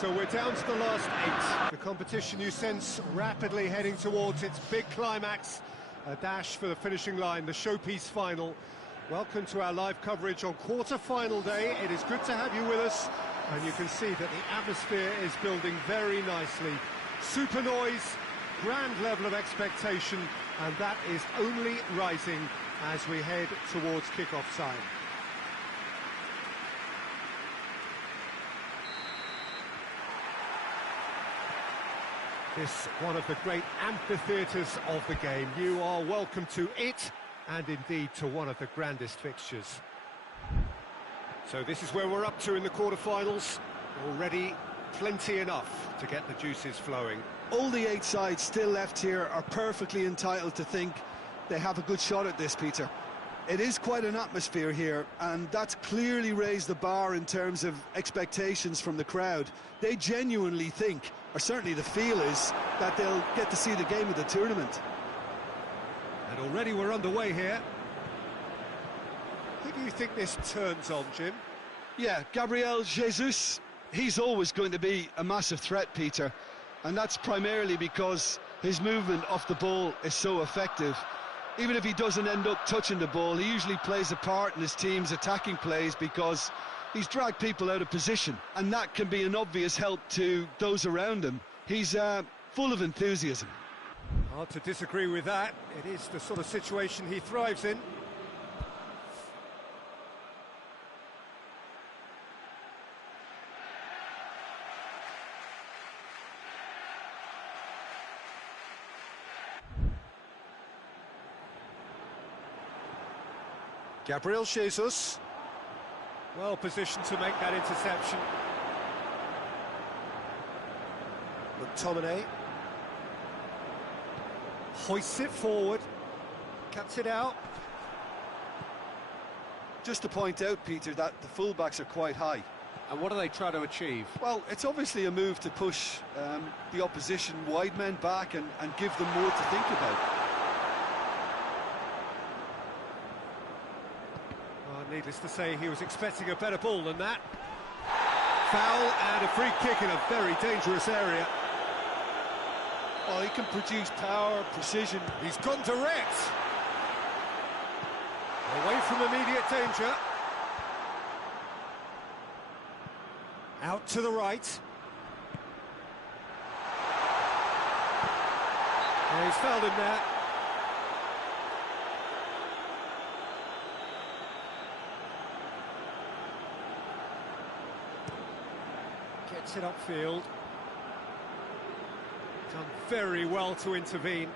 So we're down to the last 8. The competition you sense rapidly heading towards its big climax. A dash for the finishing line, the showpiece final. Welcome to our live coverage on quarter-final day. It is good to have you with us, and you can see that the atmosphere is building very nicely. Super noise, grand level of expectation, and that is only rising as we head towards kick-off time. This one of the great amphitheatres of the game. You are welcome to it, and indeed to one of the grandest fixtures. So this is where we're up to in the quarterfinals. Already plenty enough to get the juices flowing. All the 8 sides still left here are perfectly entitled to think they have a good shot at this, Peter. It is quite an atmosphere here, and that's clearly raised the bar in terms of expectations from the crowd. They genuinely think, or certainly the feel is, that they'll get to see the game of the tournament. And already we're underway here. Who do you think this turns on, Jim? Yeah, Gabriel Jesus, he's always going to be a massive threat, Peter. And that's primarily because his movement off the ball is so effective. Even if he doesn't end up touching the ball, he usually plays a part in his team's attacking plays because he's dragged people out of position, and that can be an obvious help to those around him. He's full of enthusiasm. Hard to disagree with that. It is the sort of situation he thrives in. Gabriel Jesus, well positioned to make that interception. McTominay hoists it forward, cuts it out. Just to point out, Peter, that the fullbacks are quite high. And what do they try to achieve? Well, it's obviously a move to push the opposition wide men back and give them more to think about. Needless to say, he was expecting a better ball than that. Foul and a free kick in a very dangerous area. Well, he can produce power, precision. He's gone direct. Away from immediate danger. Out to the right. Yeah, he's fouled him there. Gets it upfield. Done very well to intervene.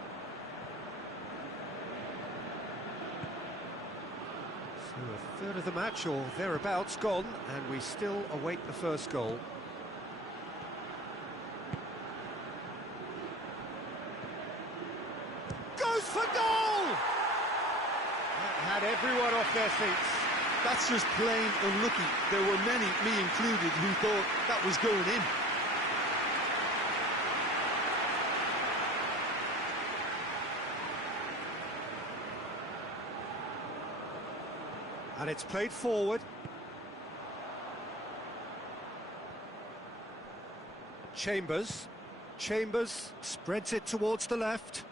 So a third of the match, or thereabouts, gone, and we still await the first goal. Goes for goal! That had everyone off their seats. That's just plain unlucky. There were many, me included, who thought that was going in. And it's played forward. Chambers spreads it towards the left.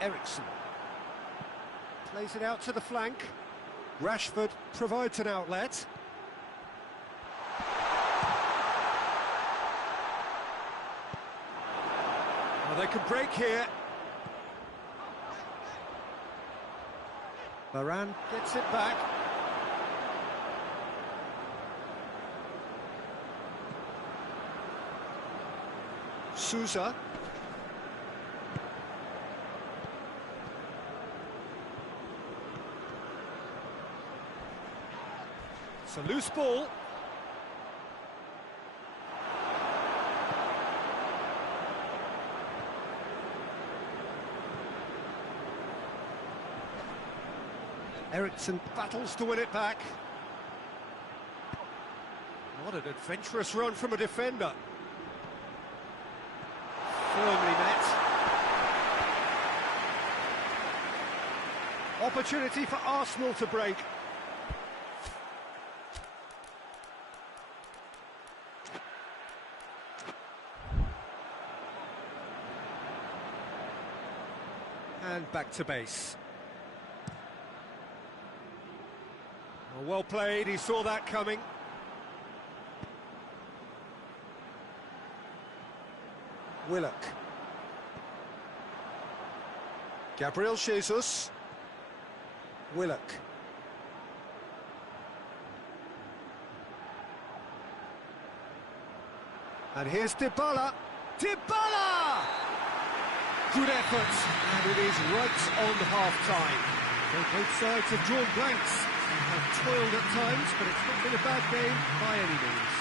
Ericsson plays it out to the flank. Rashford provides an outlet. Well, they can break here. Varane gets it back. Sousa. It's a loose ball. Ericsson battles to win it back. What an adventurous run from a defender. Firmly met. Opportunity for Arsenal to break. And back to base. Well played, he saw that coming. Willock. Gabriel Jesus. Willock. And here's Dybala. Dybala! Good effort, and it is right on half-time. So both sides have drawn blanks and have toiled at times, but it's not been a bad game by any means.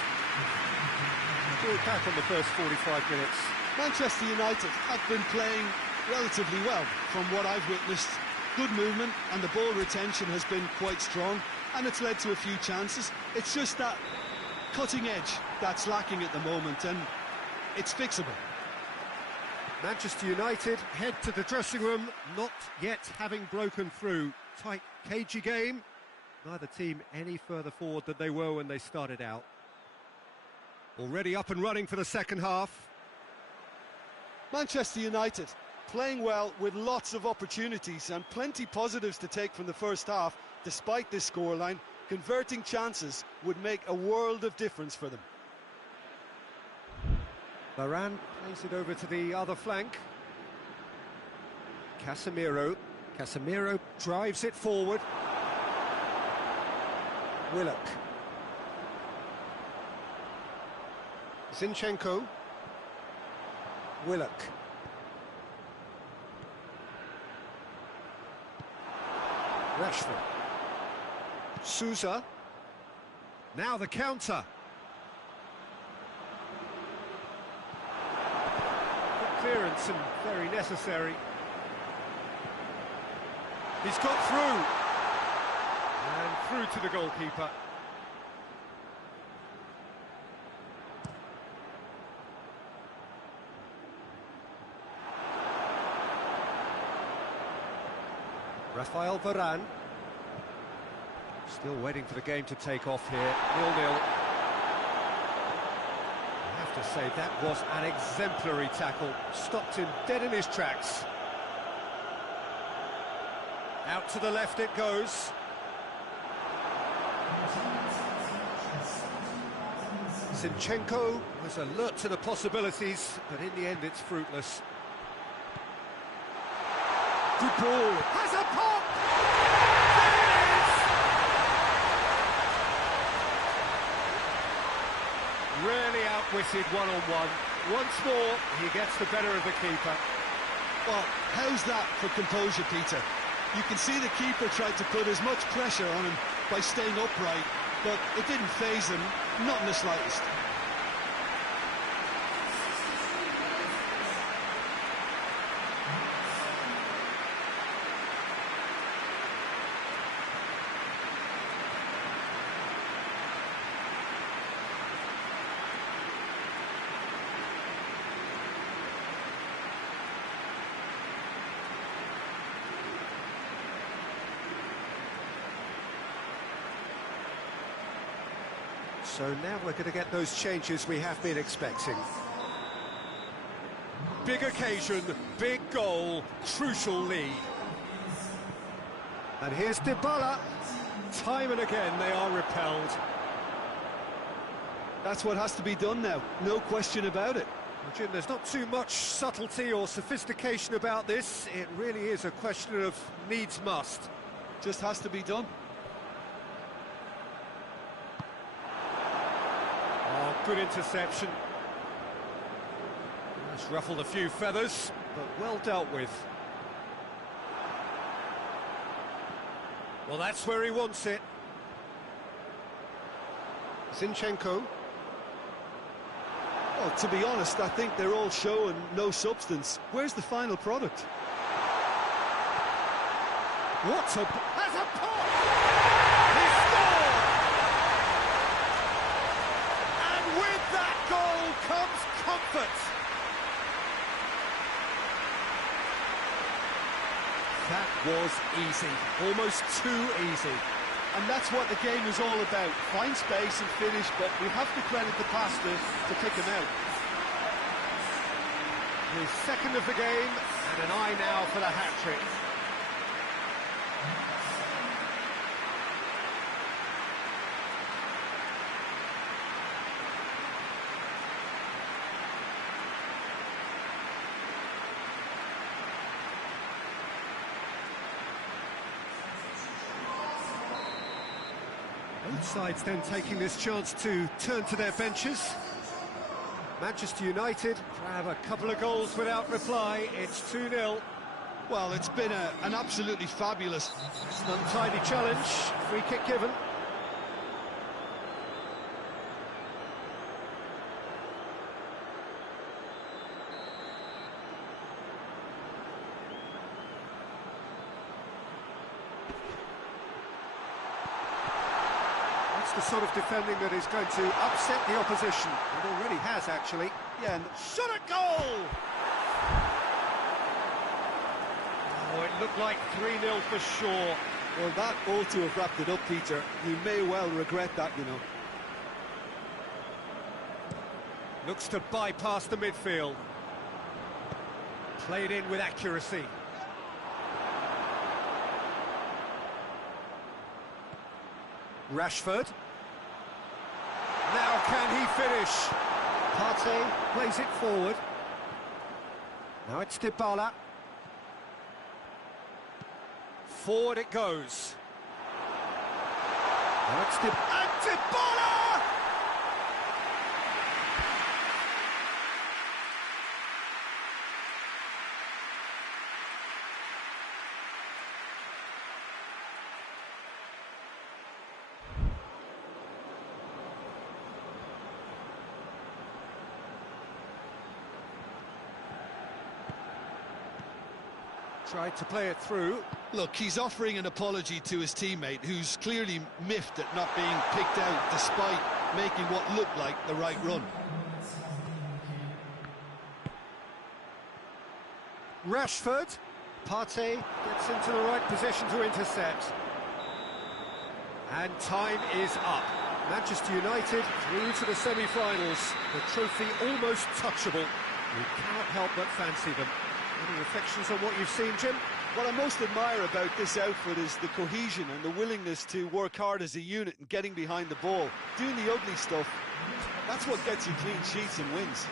Good back on the first 45 minutes. Manchester United have been playing relatively well from what I've witnessed. Good movement and the ball retention has been quite strong, and it's led to a few chances. It's just that cutting edge that's lacking at the moment, and it's fixable. Manchester United head to the dressing room, not yet having broken through. Tight, cagey game. Neither team any further forward than they were when they started out. Already up and running for the second half. Manchester United playing well with lots of opportunities and plenty positives to take from the first half. Despite this scoreline, converting chances would make a world of difference for them. Varane plays it over to the other flank. Casemiro. Casemiro drives it forward. Willock. Zinchenko. Willock. Rashford. Sousa. Now the counter. Good clearance and very necessary. He's got through. And through to the goalkeeper. Rafael Varane. Still waiting for the game to take off here. 0-0. I have to say, that was an exemplary tackle. Stopped him dead in his tracks. Out to the left it goes. Zinchenko was alert to the possibilities, but in the end it's fruitless. Good ball. Has a pop! There it is! Really outwitted one-on-one. Once more, he gets the better of the keeper. Well, how's that for composure, Peter? You can see the keeper tried to put as much pressure on him by staying upright, but it didn't faze him, not in the slightest. So now we're going to get those changes we have been expecting. Big occasion, big goal, crucial lead. And here's Dybala. Time and again they are repelled. That's what has to be done now, no question about it. Well, Jim, there's not too much subtlety or sophistication about this. It really is a question of needs must. Just has to be done. Oh, good interception. That's ruffled a few feathers, but well dealt with. Well, that's where he wants it. Zinchenko. Well, to be honest, I think they're all show and no substance. Where's the final product? What a... has a pop! He scored! And with that goal comes comfort. That was easy, almost too easy. And that's what the game is all about. Find space and finish, but we have to credit the passer to pick him out. His second of the game, and an eye now for the hat-trick. Both sides then taking this chance to turn to their benches. Manchester United grab a couple of goals without reply. It's 2-0. Well, it's been an absolutely fabulous... It's an untidy challenge. Free kick given. The sort of defending that is going to upset the opposition. It already has, actually. Yeah, and shot at goal! Oh, it looked like 3-0 for sure. well, that ought to have wrapped it up, Peter. You may well regret that, you know. Looks to bypass the midfield. Played in with accuracy. Rashford. Now can he finish? Partey plays it forward. Now it's Dybala. Forward it goes. Now it's Dybala! Tried to play it through. Look, he's offering an apology to his teammate, who's clearly miffed at not being picked out despite making what looked like the right run. Rashford. Partey gets into the right position to intercept. And time is up. Manchester United through to the semi-finals. The trophy almost touchable. We cannot help but fancy them. Any reflections on what you've seen, Jim? What I most admire about this outfit is the cohesion and the willingness to work hard as a unit and getting behind the ball. Doing the ugly stuff, that's what gets you clean sheets and wins.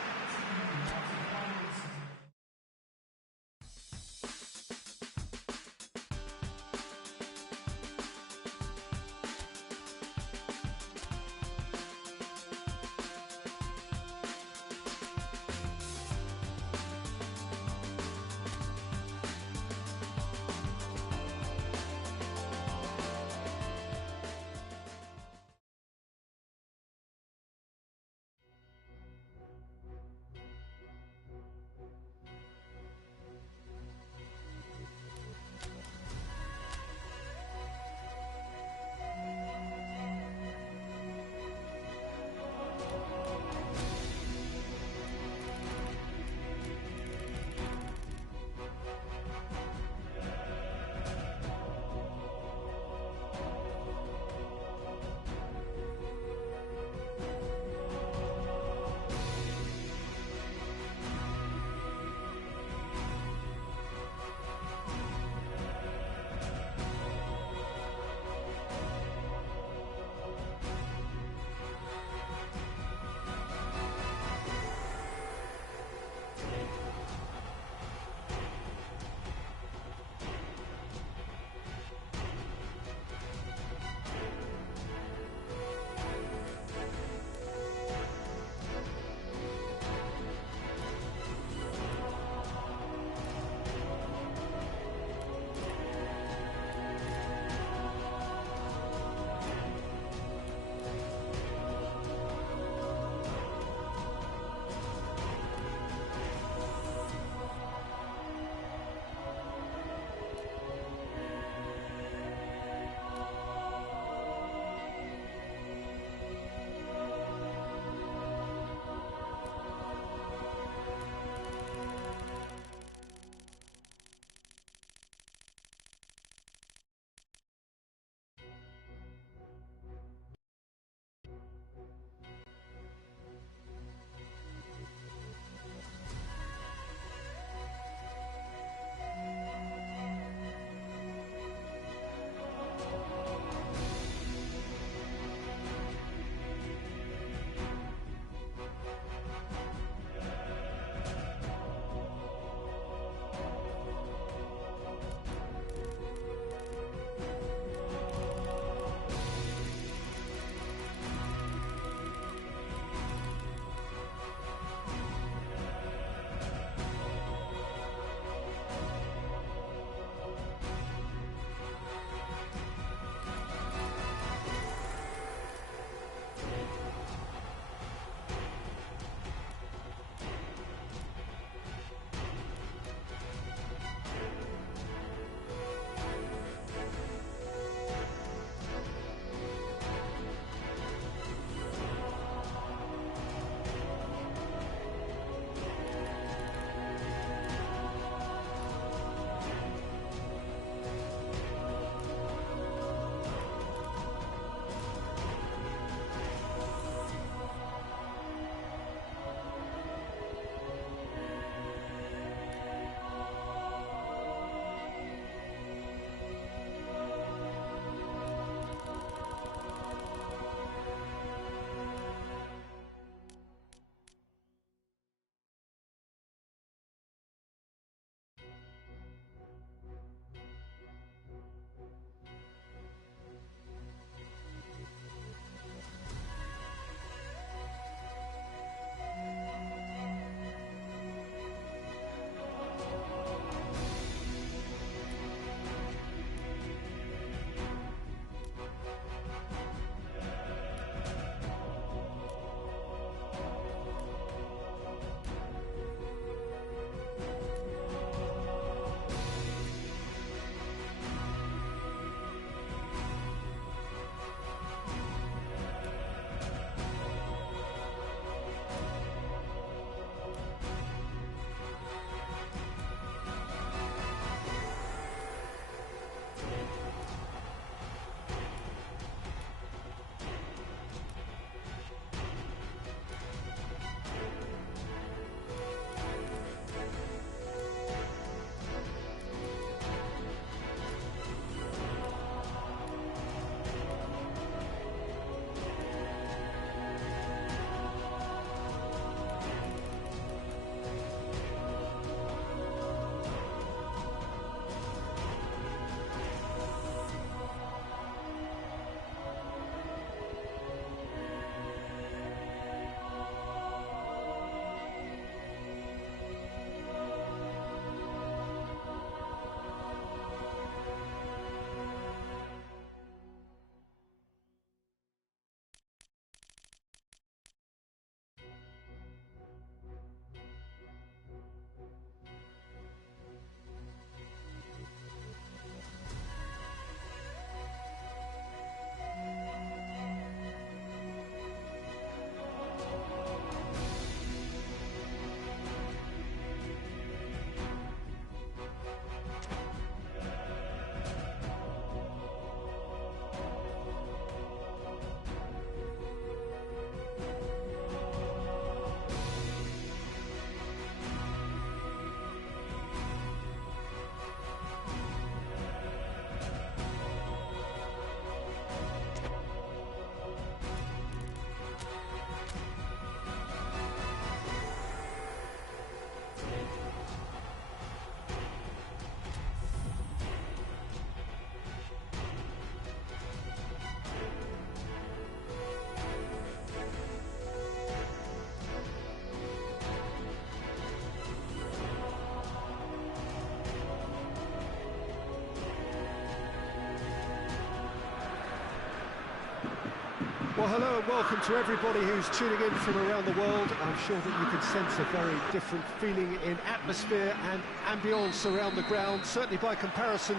Well, hello and welcome to everybody who's tuning in from around the world. I'm sure that you can sense a very different feeling in atmosphere and ambience around the ground, certainly by comparison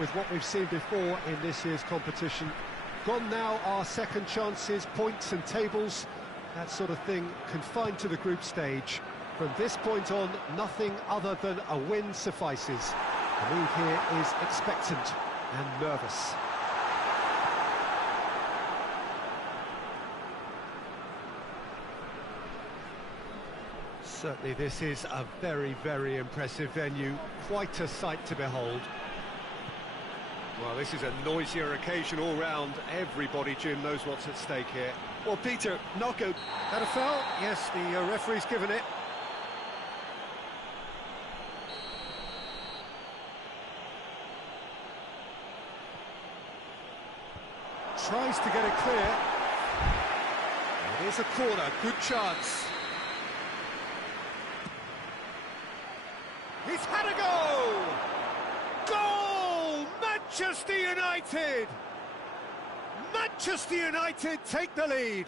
with what we've seen before in this year's competition. Gone now are second chances, points and tables, that sort of thing confined to the group stage. From this point on, nothing other than a win suffices. The mood here is expectant and nervous. Certainly this is a very, very impressive venue, quite a sight to behold. Well, this is a noisier occasion all round. Everybody, Jim, knows what's at stake here. Well, Peter, knockout. That a foul? Yes, the referee's given it. Tries to get it clear. It is a corner, good chance. He's had a go! Goal! Manchester United! Manchester United take the lead.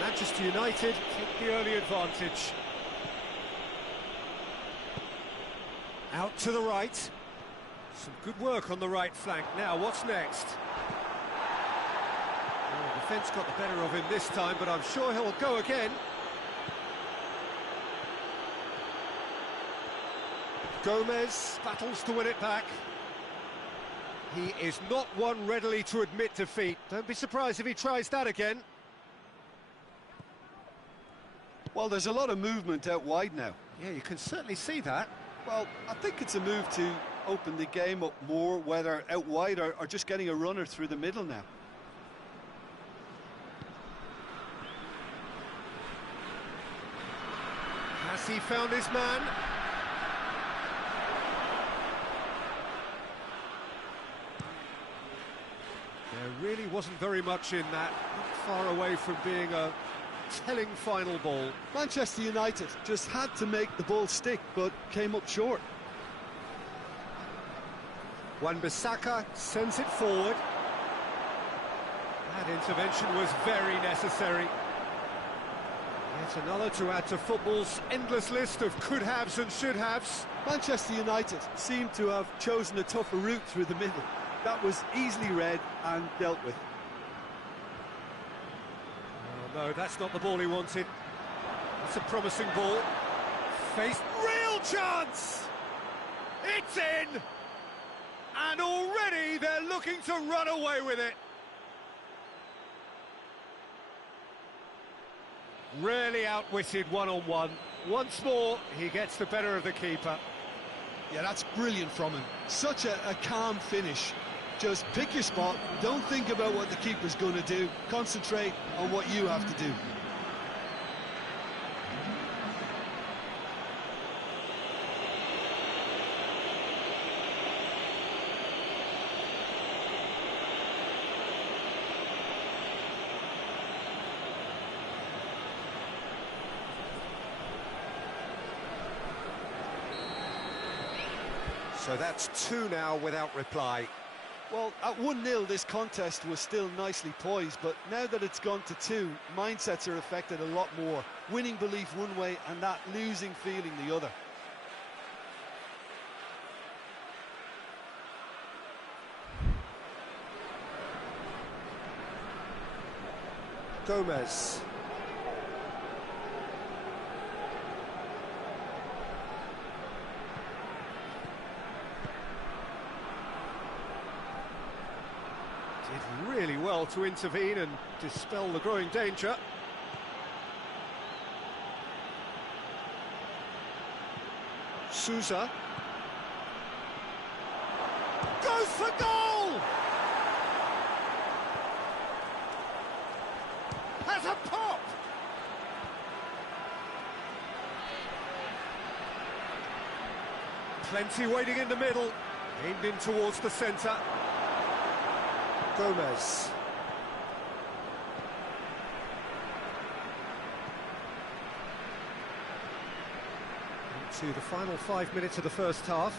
Manchester United take the early advantage. Out to the right. Some good work on the right flank. Now, what's next? Oh, the defence got the better of him this time, but I'm sure he'll go again. Gomez battles to win it back. He is not one readily to admit defeat. Don't be surprised if he tries that again. Well, there's a lot of movement out wide now. Yeah, you can certainly see that. Well, I think it's a move to open the game up more, whether out wide or just getting a runner through the middle now. Has he found his man? There really wasn't very much in that, not far away from being a telling final ball. Manchester United just had to make the ball stick, but came up short. Wan-Bissaka sends it forward. That intervention was very necessary. Yet another to add to football's endless list of could-haves and should-haves. Manchester United seem to have chosen a tougher route through the middle. That was easily read and dealt with. No, that's not the ball he wanted. That's a promising ball. Faced real chance! It's in! And already they're looking to run away with it. Really outwitted one-on-one. Once more, he gets the better of the keeper. Yeah, that's brilliant from him. Such a calm finish. Just pick your spot, don't think about what the keeper's going to do, concentrate on what you have to do. So that's two now without reply. Well, at 1-0 this contest was still nicely poised, but now that it's gone to 2, mindsets are affected a lot more. Winning belief one way and that losing feeling the other. Gomez. Did really well to intervene and dispel the growing danger. Sousa. Goes for goal! Has a pop! Plenty waiting in the middle, aimed in towards the centre. Gomez. Into the final 5 minutes of the first half.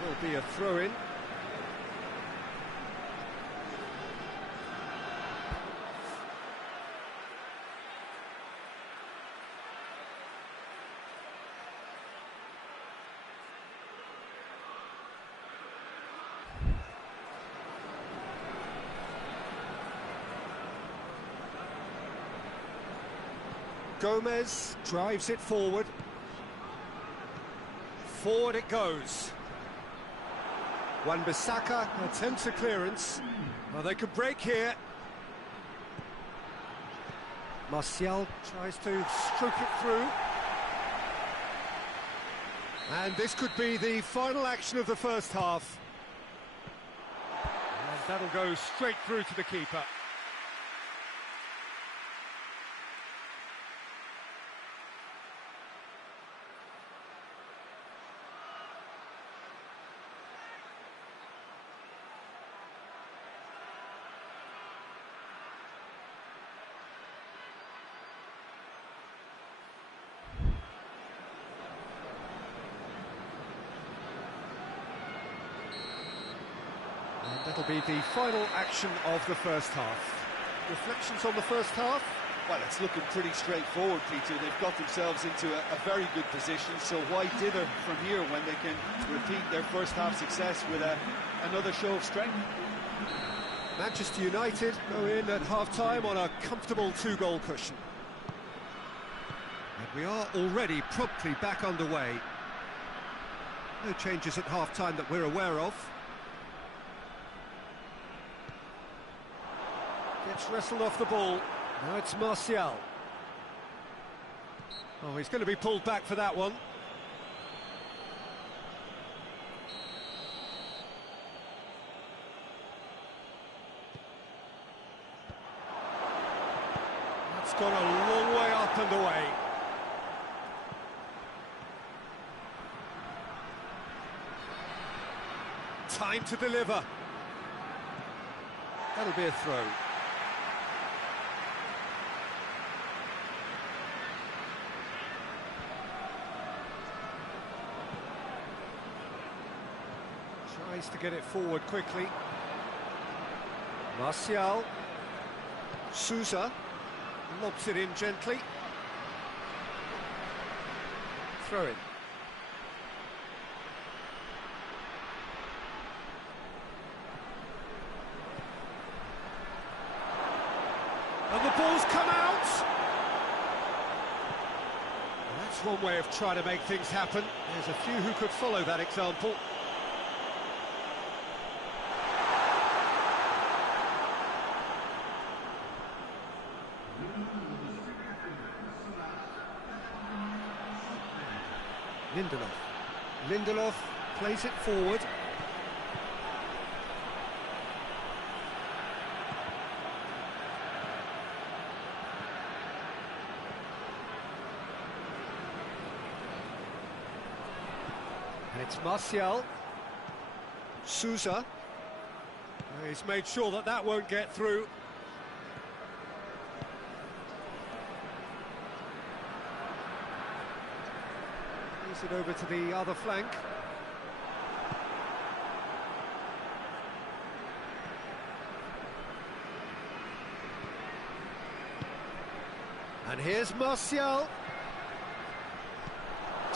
There will be a throw-in. Gomez drives it forward. Forward it goes. Wan-Bissaka attempts a clearance. Well, they could break here. Martial tries to stroke it through. And this could be the final action of the first half. And that'll go straight through to the keeper. That'll be the final action of the first half. Reflections on the first half? Well, it's looking pretty straightforward, Peter. They've got themselves into a very good position, so why dither from here when they can repeat their first half success with another show of strength? Manchester United go in at half-time on a comfortable 2-goal cushion. And we are already promptly back underway. No changes at half-time that we're aware of. Gets wrestled off the ball. Now it's Martial. Oh, he's going to be pulled back for that one. That's gone a long way up and away. Time to deliver. That'll be a throw. Tries to get it forward quickly. Martial. Sousa lobs it in gently. Throw in. And the ball's come out! Well, that's one way of trying to make things happen. There's a few who could follow that example. Lindelof plays it forward. And it's Martial. Sousa. He's made sure that that won't get through. It over to the other flank. And here's Martial.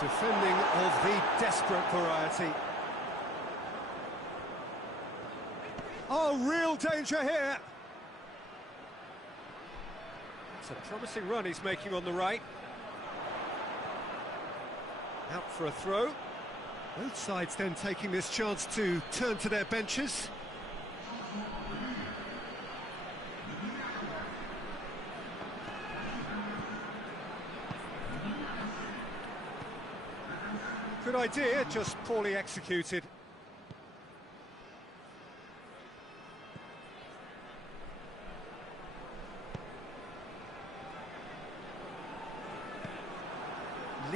Defending of the desperate variety. Oh, real danger here. It's a promising run he's making on the right. Out for a throw. Both sides then taking this chance to turn to their benches. Good idea, just poorly executed.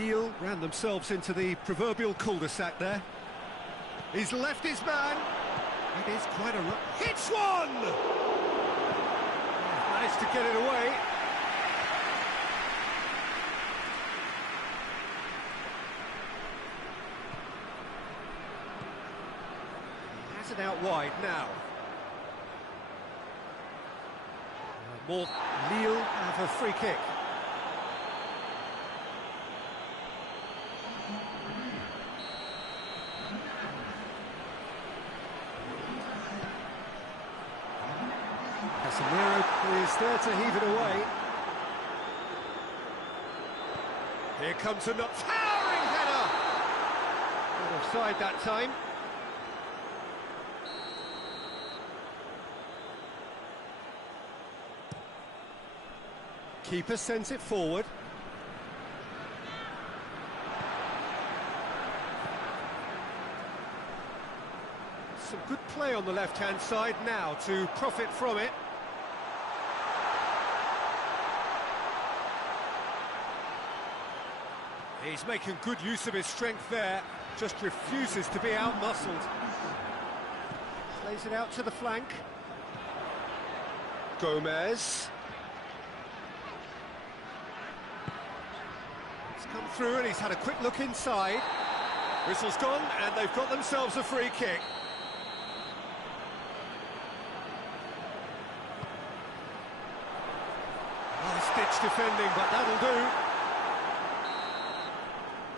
Lille ran themselves into the proverbial cul-de-sac there. He's left his man. It is quite a... Hits one! Managed to get it away. He has it out wide now. More Lille have a free kick. Casemiro is there to heave it away. Here comes a towering header. Not offside that time. Keeper sends it forward. Some good play on the left-hand side now to profit from it. He's making good use of his strength there, just refuses to be out-muscled. Plays it out to the flank. Gomez. Come through and he's had a quick look inside. Whistle's gone and they've got themselves a free kick. Well-stitched defending, but that'll do.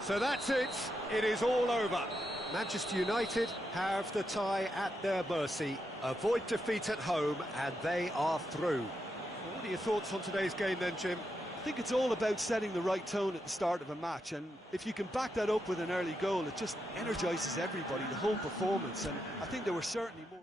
So that's it. It is all over. Manchester United have the tie at their mercy. Avoid defeat at home and they are through. What are your thoughts on today's game then, Jim? I think it's all about setting the right tone at the start of a match, and if you can back that up with an early goal, it just energises everybody, the whole performance, and I think there were certainly more.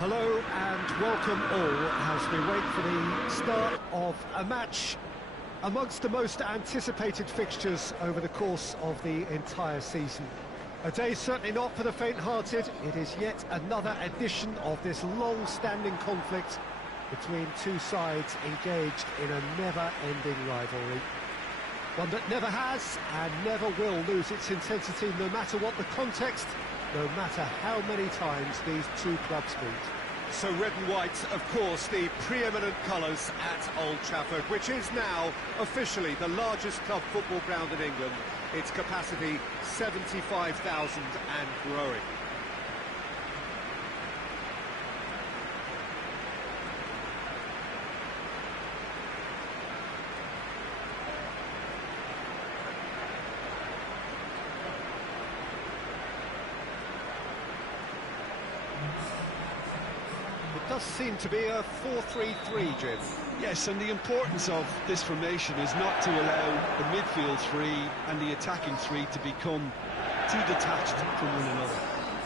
Hello and welcome all as we wait for the start of a match amongst the most anticipated fixtures over the course of the entire season. A day certainly not for the faint-hearted. It is yet another edition of this long-standing conflict between two sides engaged in a never-ending rivalry. One that never has and never will lose its intensity no matter what the context, no matter how many times these two clubs meet. So red and white, of course, the preeminent colours at Old Trafford, which is now officially the largest club football ground in England. Its capacity 75,000 and growing. does seem to be a 4-3-3, Jim. Yes, and the importance of this formation is not to allow the midfield three and the attacking three to become too detached from one another.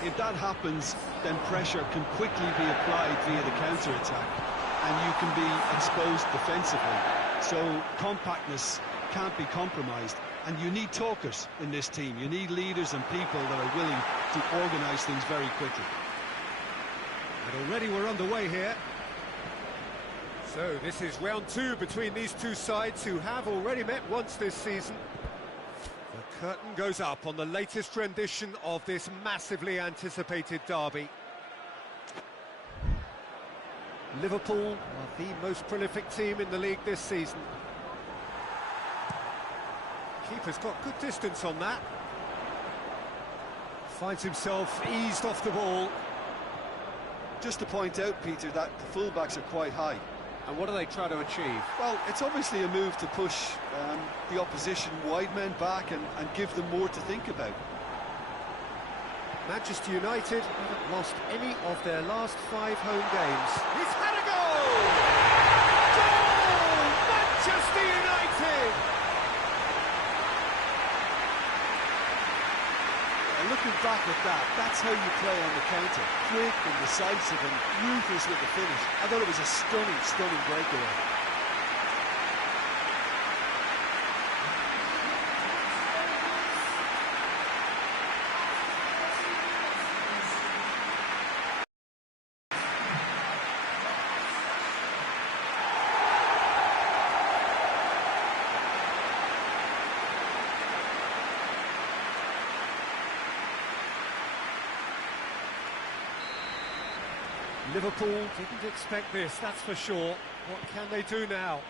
If that happens, then pressure can quickly be applied via the counter-attack, and you can be exposed defensively. So compactness can't be compromised, and you need talkers in this team. You need leaders and people that are willing to organise things very quickly. And already we're underway here. So this is round two between these two sides who have already met once this season. The curtain goes up on the latest rendition of this massively anticipated derby. Liverpool are the most prolific team in the league this season. Keeper's got good distance on that. Finds himself eased off the ball. Just to point out, Peter, that the fullbacks are quite high. And what are they trying to achieve? Well, it's obviously a move to push the opposition wide men back and give them more to think about. Manchester United haven't lost any of their last 5 home games. He's had a goal! Goal! Manchester United! And looking back at that, that's how you play on the counter. Quick and decisive and ruthless with the finish. I thought it was a stunning, stunning breakaway. Liverpool didn't expect this, that's for sure. What can they do now?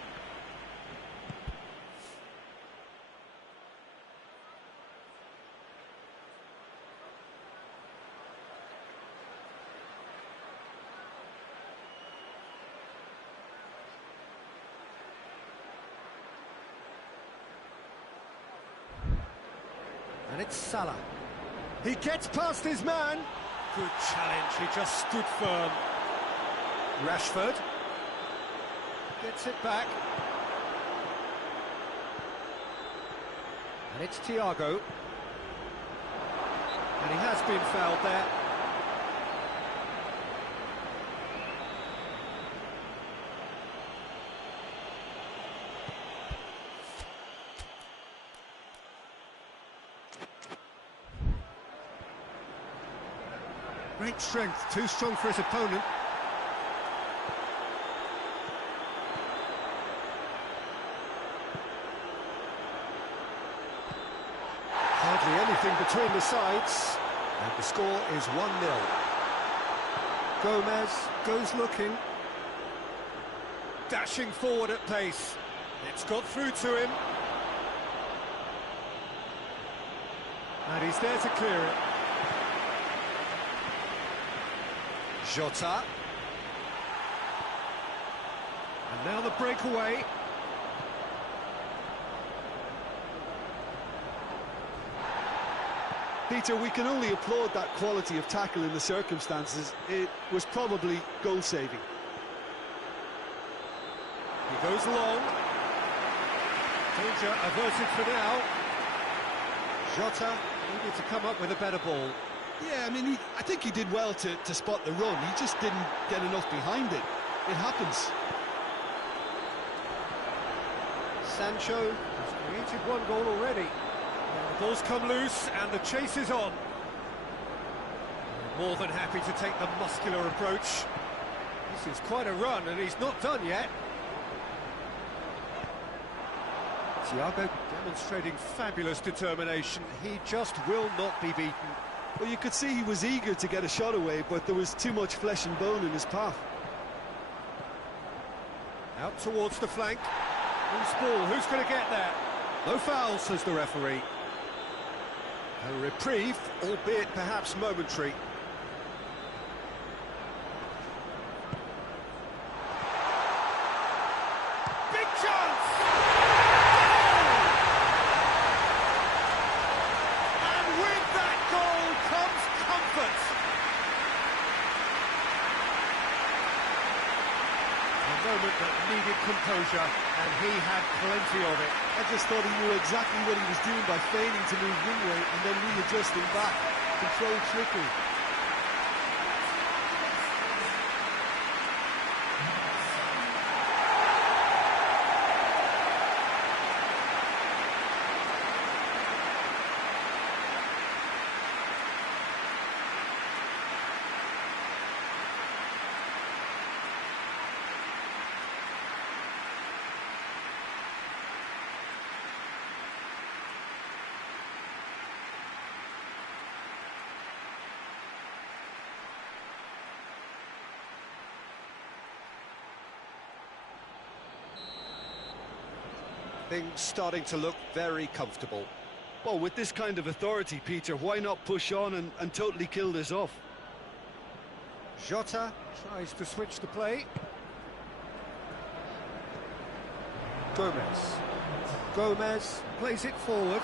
And it's Salah. He gets past his man. Good challenge, he just stood firm. Rashford gets it back. And it's Thiago. And he has been fouled there. Great strength, too strong for his opponent. Hardly anything between the sides, and the score is 1-0. Gomez goes looking, dashing forward at pace. It's got through to him, and he's there to clear it. Jota. And now the breakaway. Peter, we can only applaud that quality of tackle in the circumstances. It was probably goal-saving. He goes long. Danger averted for now. Jota needed to come up with a better ball. Yeah, I mean, I think he did well to spot the run. He just didn't get enough behind it. It happens. Sancho has created one goal already. The ball's come loose and the chase is on. More than happy to take the muscular approach. This is quite a run and he's not done yet. Thiago demonstrating fabulous determination. He just will not be beaten. Well, you could see he was eager to get a shot away, but there was too much flesh and bone in his path. Out towards the flank. Who's ball? Who's going to get there? No foul, says the referee. A reprieve, albeit perhaps momentary. Big chance! And with that goal comes comfort. moment that needed composure, and he had plenty of it. I just thought he knew exactly what he was doing by feigning to move one way and then readjusting back. Controlled trickery. Things starting to look very comfortable. Well, with this kind of authority, Peter, why not push on and totally kill this off? Jota tries to switch the play. Gomez plays it forward.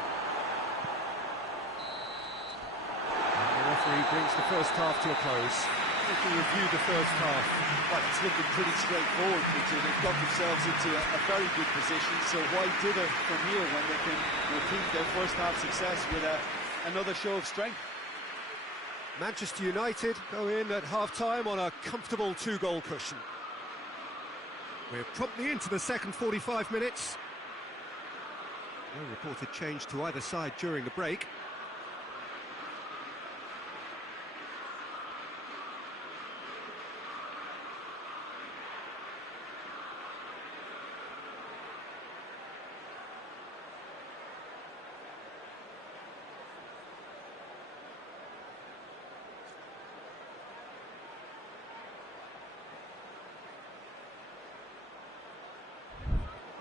And the referee brings the first half to a close. We can review the first half. Well, it's looking pretty straightforward, Peter. They've got themselves into a very good position, so why dither from here when they can repeat their first half success with another show of strength? Manchester United go in at half-time on a comfortable two-goal cushion. We're promptly into the second 45 minutes. No reported change to either side during the break.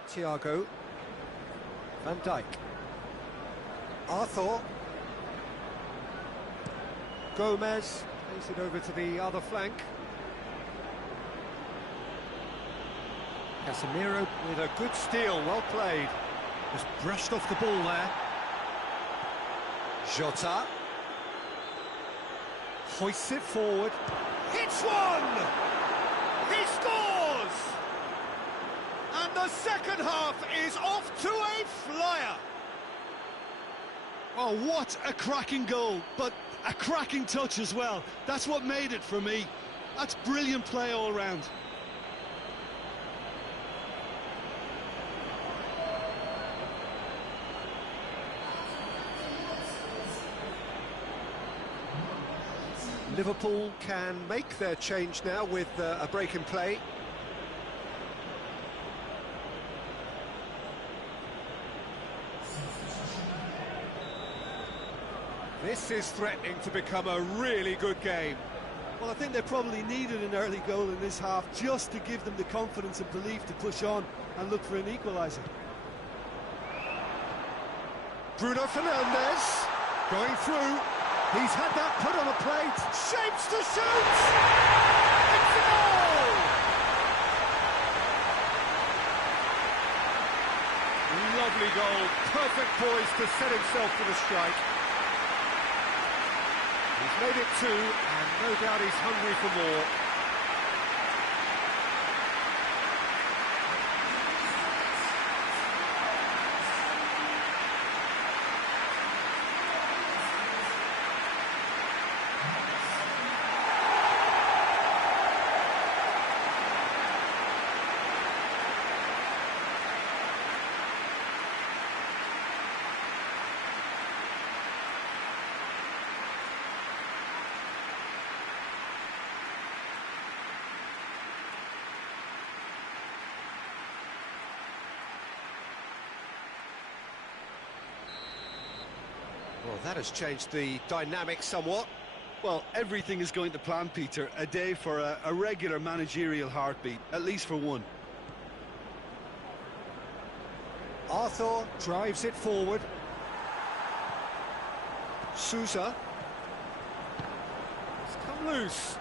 Thiago, Van Dijk, Arthur, Gomez plays it over to the other flank. Casemiro with a good steal, well played. Just brushed off the ball there. Jota hoists it forward, hits one! He scores! And the second half is off to a flyer. Oh, what a cracking goal, but a cracking touch as well. That's what made it for me. That's brilliant play all round. Liverpool can make their change now with a break in play. This is threatening to become a really good game. Well, I think they probably needed an early goal in this half just to give them the confidence and belief to push on and look for an equaliser. Bruno Fernandes going through. He's had that put on a plate. Shapes to shoot! It's a goal! Lovely goal. Perfect poise to set himself for the strike. He's made it two, and no doubt he's hungry for more. Well, that has changed the dynamic somewhat. Well, everything is going to plan, Peter. A day for a regular managerial heartbeat, at least for one. Arthur drives it forward. Sousa. It's come loose.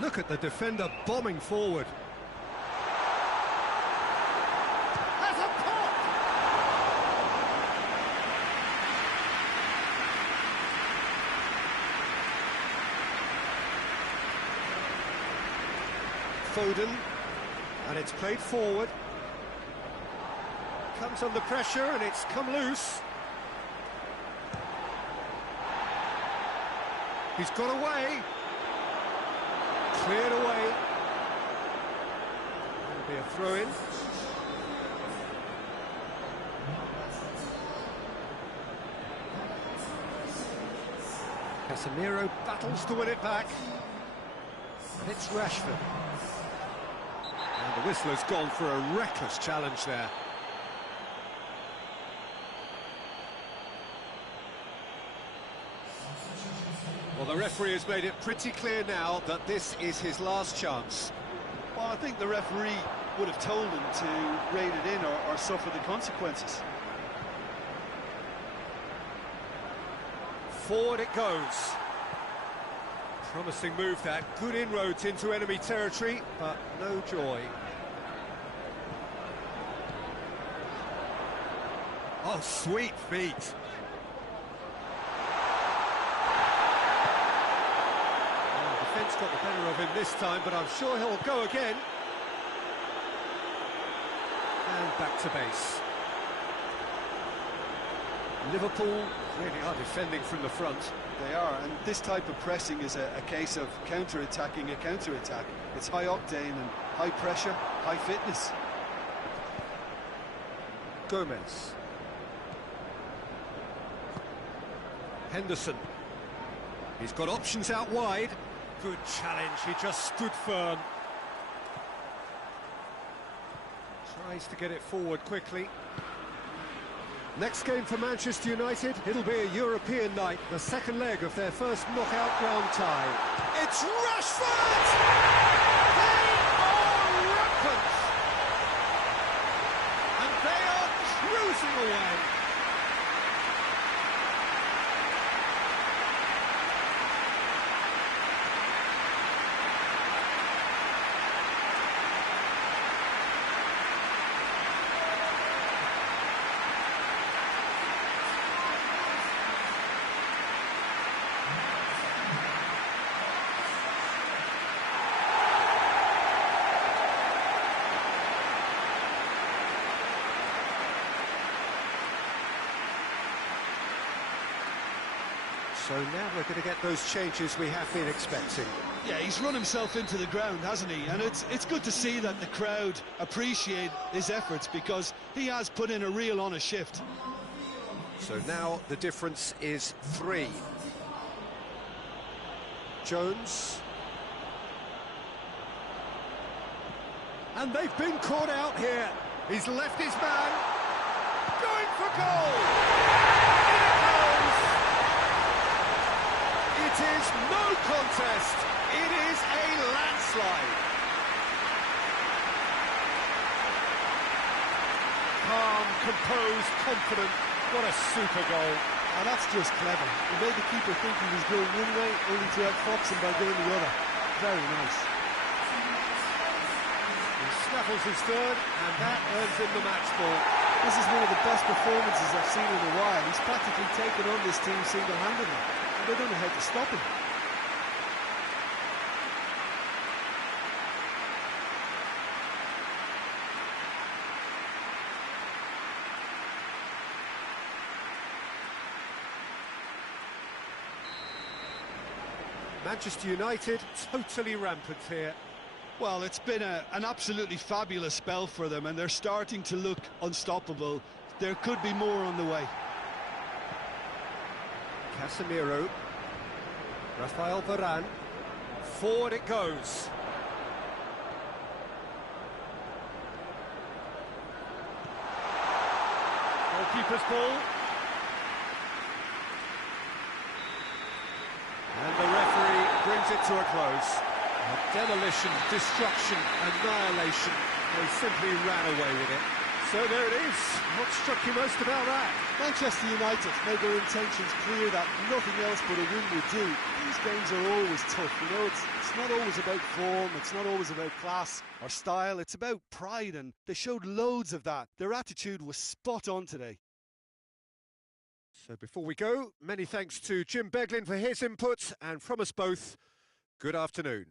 Look at the defender bombing forward. Has a pop! Foden, and it's played forward. Comes under pressure and it's come loose. He's got away. Cleared away. There'll be a throw-in. Casemiro battles to win it back. And it's Rashford. And the whistler's gone for a reckless challenge there. Well, the referee has made it pretty clear now that this is his last chance. Well, I think the referee would have told him to rein it in or suffer the consequences. Forward it goes. Promising move that. Good inroads into enemy territory, but no joy. Oh, sweet feet. Defence got the better of him this time, but I'm sure he'll go again. And back to base. Liverpool really are defending from the front. They are, and this type of pressing is a case of counter-attacking a counter-attack. It's high octane and high pressure, high fitness. Gomez. Henderson. He's got options out wide. Good challenge, he just stood firm. Tries to get it forward quickly. Next game for Manchester United, it'll be a European night, the second leg of their first knockout round tie. It's Rashford! They are rampant! And they are cruising away. So now we're going to get those changes we have been expecting. Yeah, he's run himself into the ground, hasn't he? And it's good to see that the crowd appreciate his efforts because he has put in a real honest shift. So now the difference is 3. Jones. And they've been caught out here. He's left his man. Going for goal! It is no contest. It is a landslide. Calm, composed, confident. What a super goal. And that's just clever. He made the keeper think he was going one way, only to outfox him by going the other. Very nice. He snaffles his third, and that earns him the match ball. This is one of the best performances I've seen in a while. He's practically taken on this team single-handedly. They don't know how to stop him. Manchester United totally rampant here. Well, it's been an absolutely fabulous spell for them, and they're starting to look unstoppable. There could be more on the way. Casemiro, Rafael Varane, forward it goes. Goalkeeper's ball. And the referee brings it to a close. Demolition, destruction, annihilation. They simply ran away with it. So there it is. What struck you most about that? Manchester United made their intentions clear that nothing else but a win would do. These games are always tough, you know, it's not always about form, it's not always about class or style, it's about pride, and they showed loads of that. Their attitude was spot on today. So before we go, many thanks to Jim Beglin for his input, and from us both, good afternoon.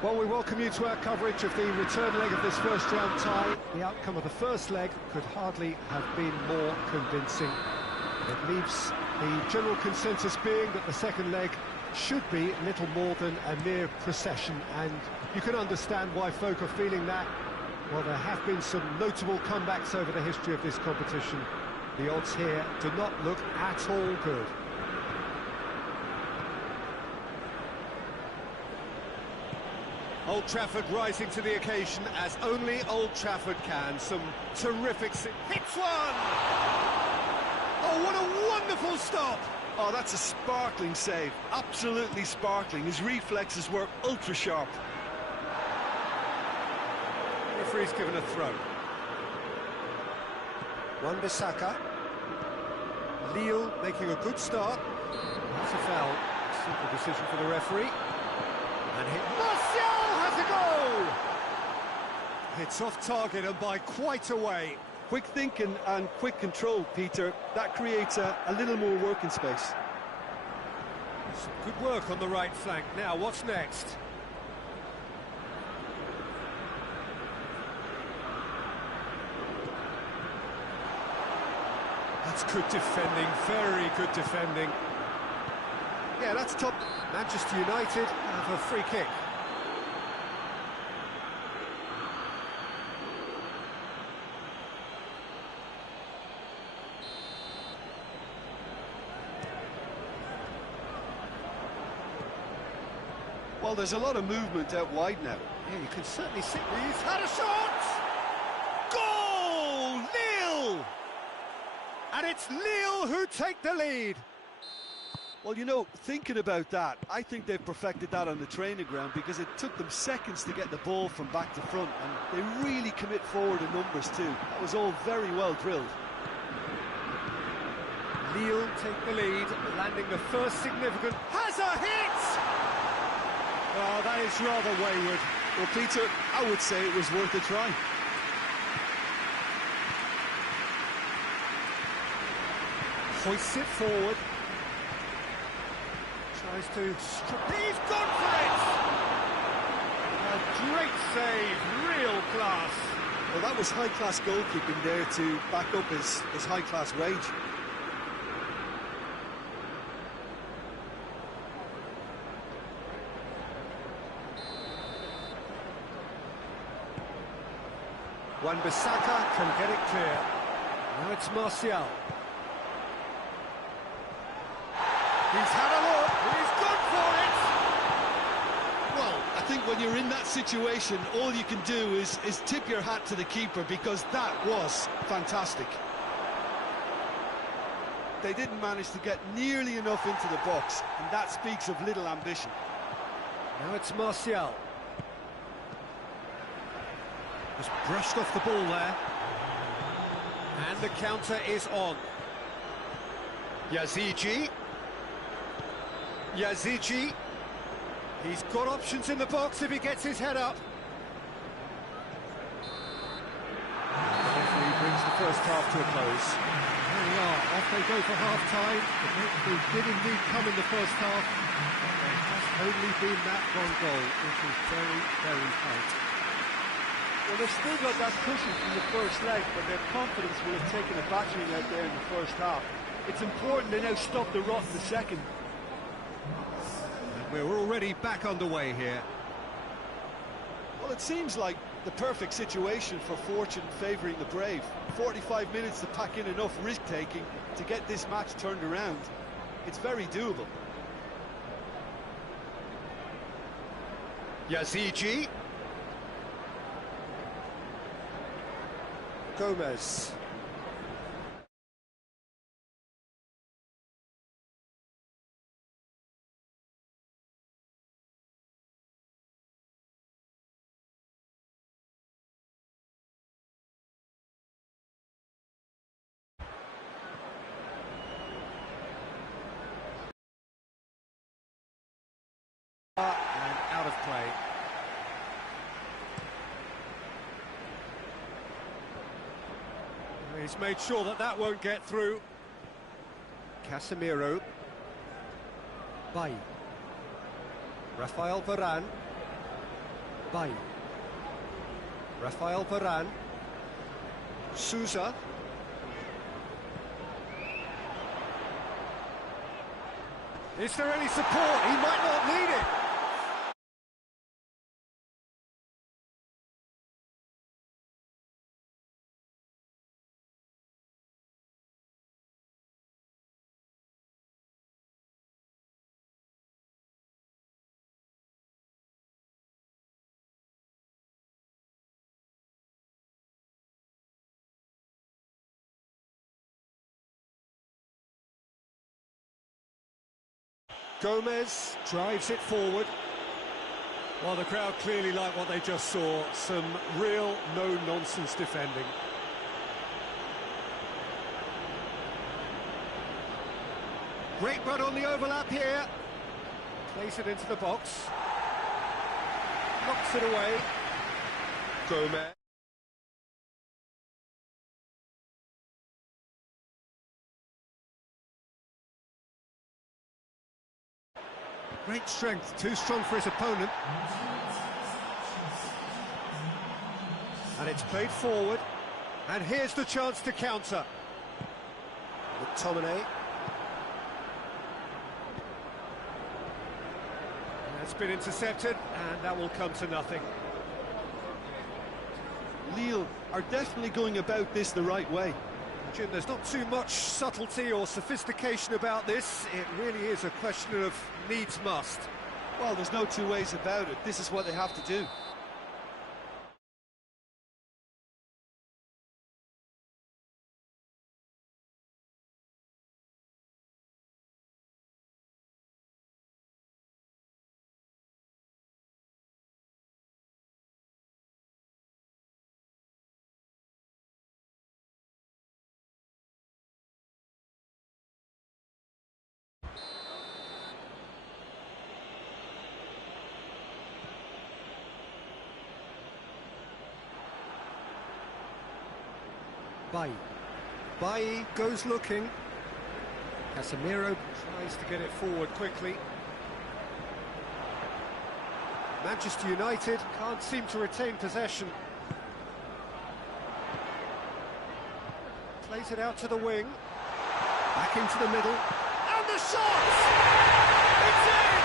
Well, we welcome you to our coverage of the return leg of this first round tie. The outcome of the first leg could hardly have been more convincing. It leaves the general consensus being that the second leg should be little more than a mere procession, and you can understand why folk are feeling that. Well, there have been some notable comebacks over the history of this competition. The odds here do not look at all good. Old Trafford rising to the occasion as only Old Trafford can. Some terrific... Hits one! Oh, what a wonderful stop! Oh, that's a sparkling save. Absolutely sparkling. His reflexes were ultra-sharp. Referee's given a throw. Wan-Bissaka. Lille making a good start. That's a foul. Simple decision for the referee. And hit. Martial has a goal! It's off target and by quite a way. Quick thinking and quick control, Peter. That creates a little more working space. Some good work on the right flank. Now, what's next? That's good defending, very good defending. Yeah, that's top. Manchester United have a free kick. Well, there's a lot of movement out wide now. Yeah, you can certainly see. He's had a shot! Goal! Lille! And it's Lille who take the lead. Well, you know, thinking about that, I think they've perfected that on the training ground, because it took them seconds to get the ball from back to front, and they really commit forward in numbers too. That was all very well drilled. Lille take the lead, landing the first significant... Has a hit! Oh, that is rather wayward. Well, Peter, I would say it was worth a try. Hoists it forward. Tries to... He's gone for it! A great save, real class. Well, that was high-class goalkeeping there to back up his high-class wage. Wan-Bissaka can get it clear. Now it's Martial. He's had a look, he's gone for it! Well, I think when you're in that situation, all you can do is tip your hat to the keeper, because that was fantastic. They didn't manage to get nearly enough into the box, and that speaks of little ambition. Now it's Martial. Just brushed off the ball there. And the counter is on. Yazici. Yazici. He's got options in the box if he gets his head up. The referee brings the first half to a close. There we are, off they go for half-time. The breakthrough did indeed come in the first half. There has only been that one goal, which is very, very tight. Well, they've still got that cushion from the first leg, but their confidence will have taken a battering out there in the first half. It's important they now stop the rot in the second. And we're already back underway here. Well, it seems like the perfect situation for fortune favouring the brave. 45 minutes to pack in enough risk-taking to get this match turned around. It's very doable. Yazici. Gomez. And out of play. He's made sure that that won't get through. Casemiro. Bailly. Rafael Varane. Bailly. Rafael Varane. Sousa. Is there any support? He might not need it. Gomez drives it forward. Well, the crowd clearly like what they just saw. Some real no-nonsense defending. Great run on the overlap here. Plays it into the box. Knocks it away. Gomez. Great strength, too strong for his opponent. And it's played forward. And here's the chance to counter. McTominay. That's been intercepted, and that will come to nothing. Lille are definitely going about this the right way. Jim, there's not too much subtlety or sophistication about this. It really is a question of needs must. Well, there's no two ways about it. This is what they have to do. Bailly goes looking. Casemiro tries to get it forward quickly. Manchester United can't seem to retain possession. Plays it out to the wing. Back into the middle. And the shot! It's in!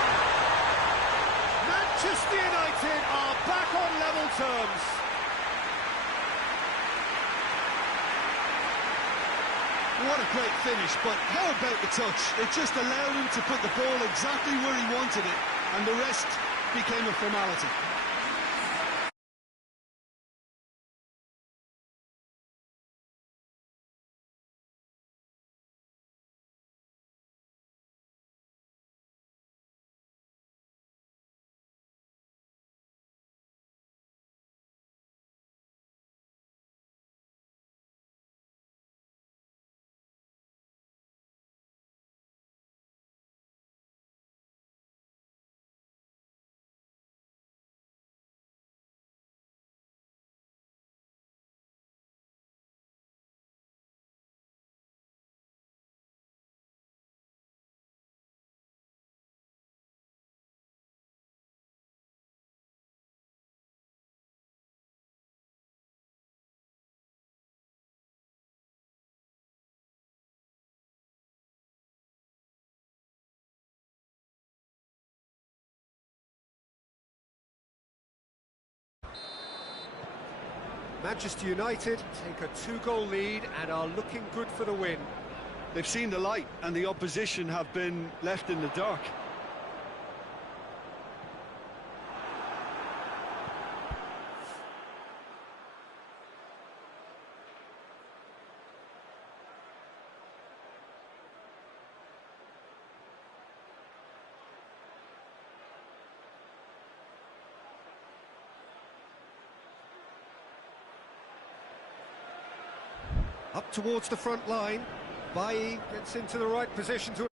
Manchester United are back on level terms. What a great finish, but how about the touch? It just allowed him to put the ball exactly where he wanted it, and the rest became a formality. Manchester United take a two-goal lead and are looking good for the win. They've seen the light, and the opposition have been left in the dark. Up towards the front line. Bailly gets into the right position to...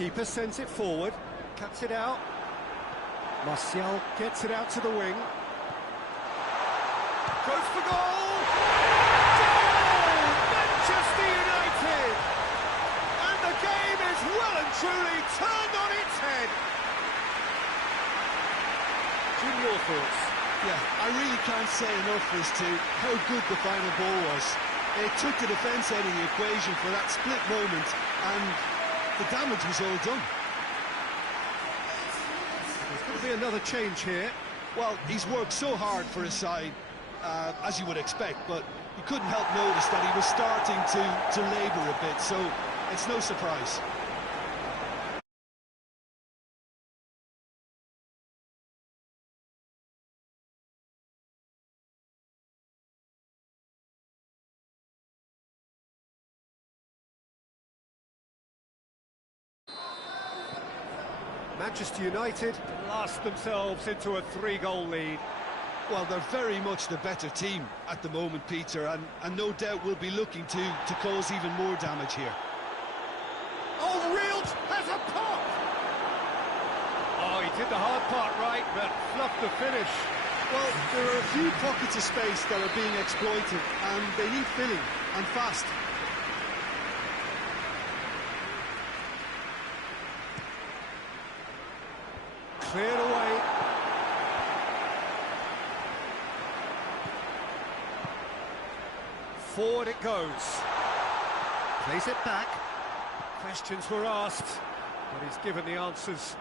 Keeper sends it forward, cuts it out. Martial gets it out to the wing. Goes for goal! Goal! Manchester United! And the game is well and truly turned on its head. Jim, your thoughts? Yeah, I really can't say enough as to how good the final ball was. It took the defence out of the equation for that split moment, and the damage was all done. There's going to be another change here. Well, he's worked so hard for his side, as you would expect, but you couldn't help notice that he was starting to labour a bit, so it's no surprise. Manchester United blast themselves into a 3-goal lead. Well, they're very much the better team at the moment, Peter, and no doubt will be looking to cause even more damage here. Oh, Reelt has a pop! Oh, he did the hard part right, but fluffed the finish. Well, there are a few pockets of space that are being exploited, and they need filling, and fast. Cleared away. Forward it goes. Plays it back. Questions were asked, but he's given the answers.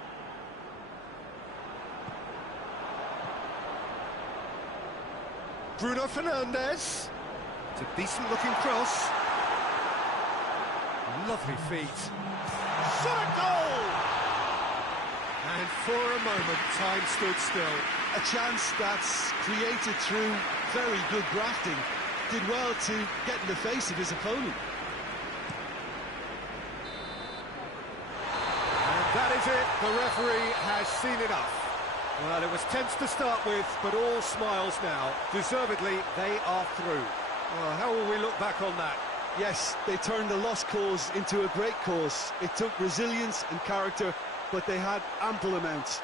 Bruno Fernandes. It's a decent looking cross. Lovely feet. Shot at goal! And for a moment, time stood still. A chance that's created through very good grafting. Did well to get in the face of his opponent. And that is it. The referee has seen enough. Well, it was tense to start with, but all smiles now. Deservedly, they are through. Well, how will we look back on that? Yes, they turned a lost cause into a great cause. It took resilience and character, but they had ample amounts.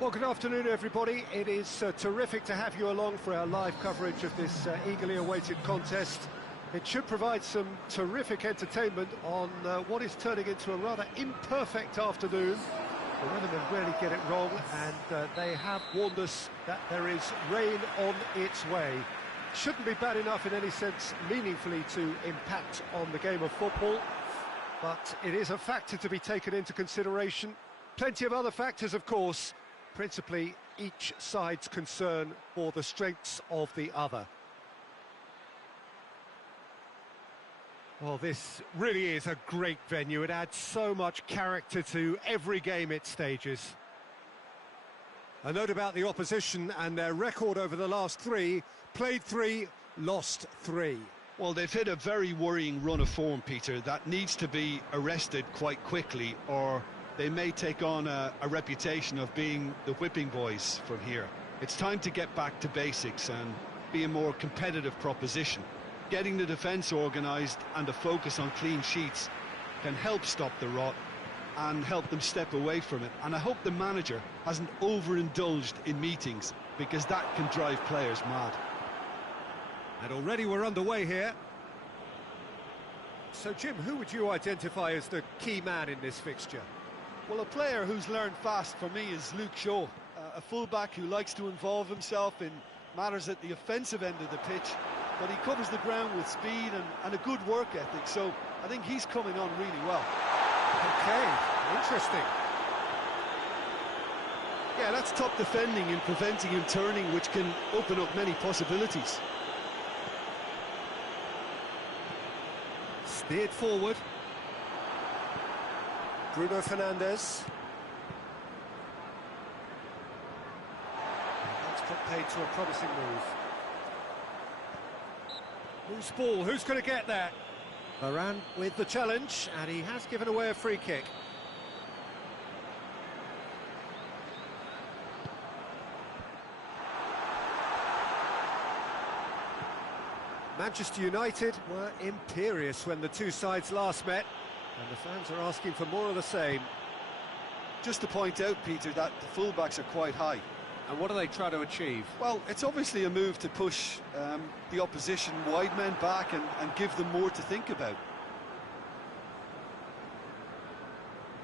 Well, good afternoon, everybody. It is terrific to have you along for our live coverage of this eagerly awaited contest. It should provide some terrific entertainment on what is turning into a rather imperfect afternoon. The weathermen rarely get it wrong, and they have warned us that there is rain on its way. Shouldn't be bad enough in any sense meaningfully to impact on the game of football, but it is a factor to be taken into consideration. Plenty of other factors, of course, principally each side's concern for the strengths of the other. Well, this really is a great venue. It adds so much character to every game it stages. A note about the opposition and their record over the last three: played 3, lost 3. Well, they've hit a very worrying run of form, Peter, that needs to be arrested quite quickly, or they may take on a reputation of being the whipping boys from here. It's time to get back to basics and be a more competitive proposition. Getting the defence organised and a focus on clean sheets can help stop the rot and help them step away from it. And I hope the manager hasn't overindulged in meetings, because that can drive players mad. And already we're underway here. So, Jim, who would you identify as the key man in this fixture? Well, a player who's learned fast for me is Luke Shaw, a fullback who likes to involve himself in matters at the offensive end of the pitch, but he covers the ground with speed and a good work ethic, so I think he's coming on really well. Okay, interesting. Yeah, that's top defending and preventing him turning, which can open up many possibilities. Steered forward. Bruno Fernandes. That's put paid to a promising move. Loose ball, who's going to get that? Varane with the challenge, and he has given away a free kick. Manchester United were imperious when the two sides last met, and the fans are asking for more of the same. Just to point out, Peter, that the fullbacks are quite high. And what do they try to achieve? Well, it's obviously a move to push the opposition wide men back and give them more to think about.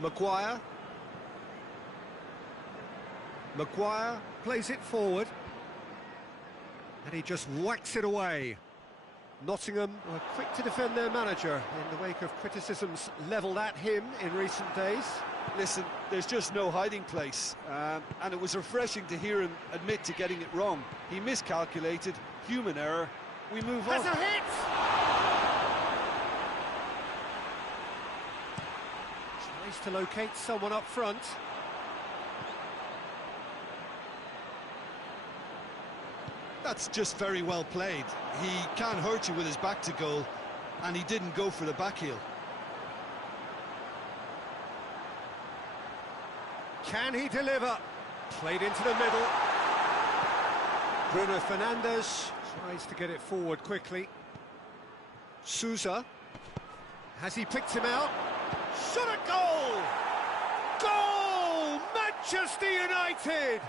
Maguire. Maguire plays it forward. And he just whacks it away. Nottingham were quick to defend their manager in the wake of criticisms levelled at him in recent days. Listen, there's just no hiding place, and it was refreshing to hear him admit to getting it wrong. He miscalculated, human error, we move on. That's a hit! Tries to locate someone up front. That's just very well played. He can't hurt you with his back to goal, and he didn't go for the back heel. Can he deliver? Played into the middle. Bruno Fernandes tries to get it forward quickly. Sousa. Has he picked him out? Shot at goal! Goal! Manchester United!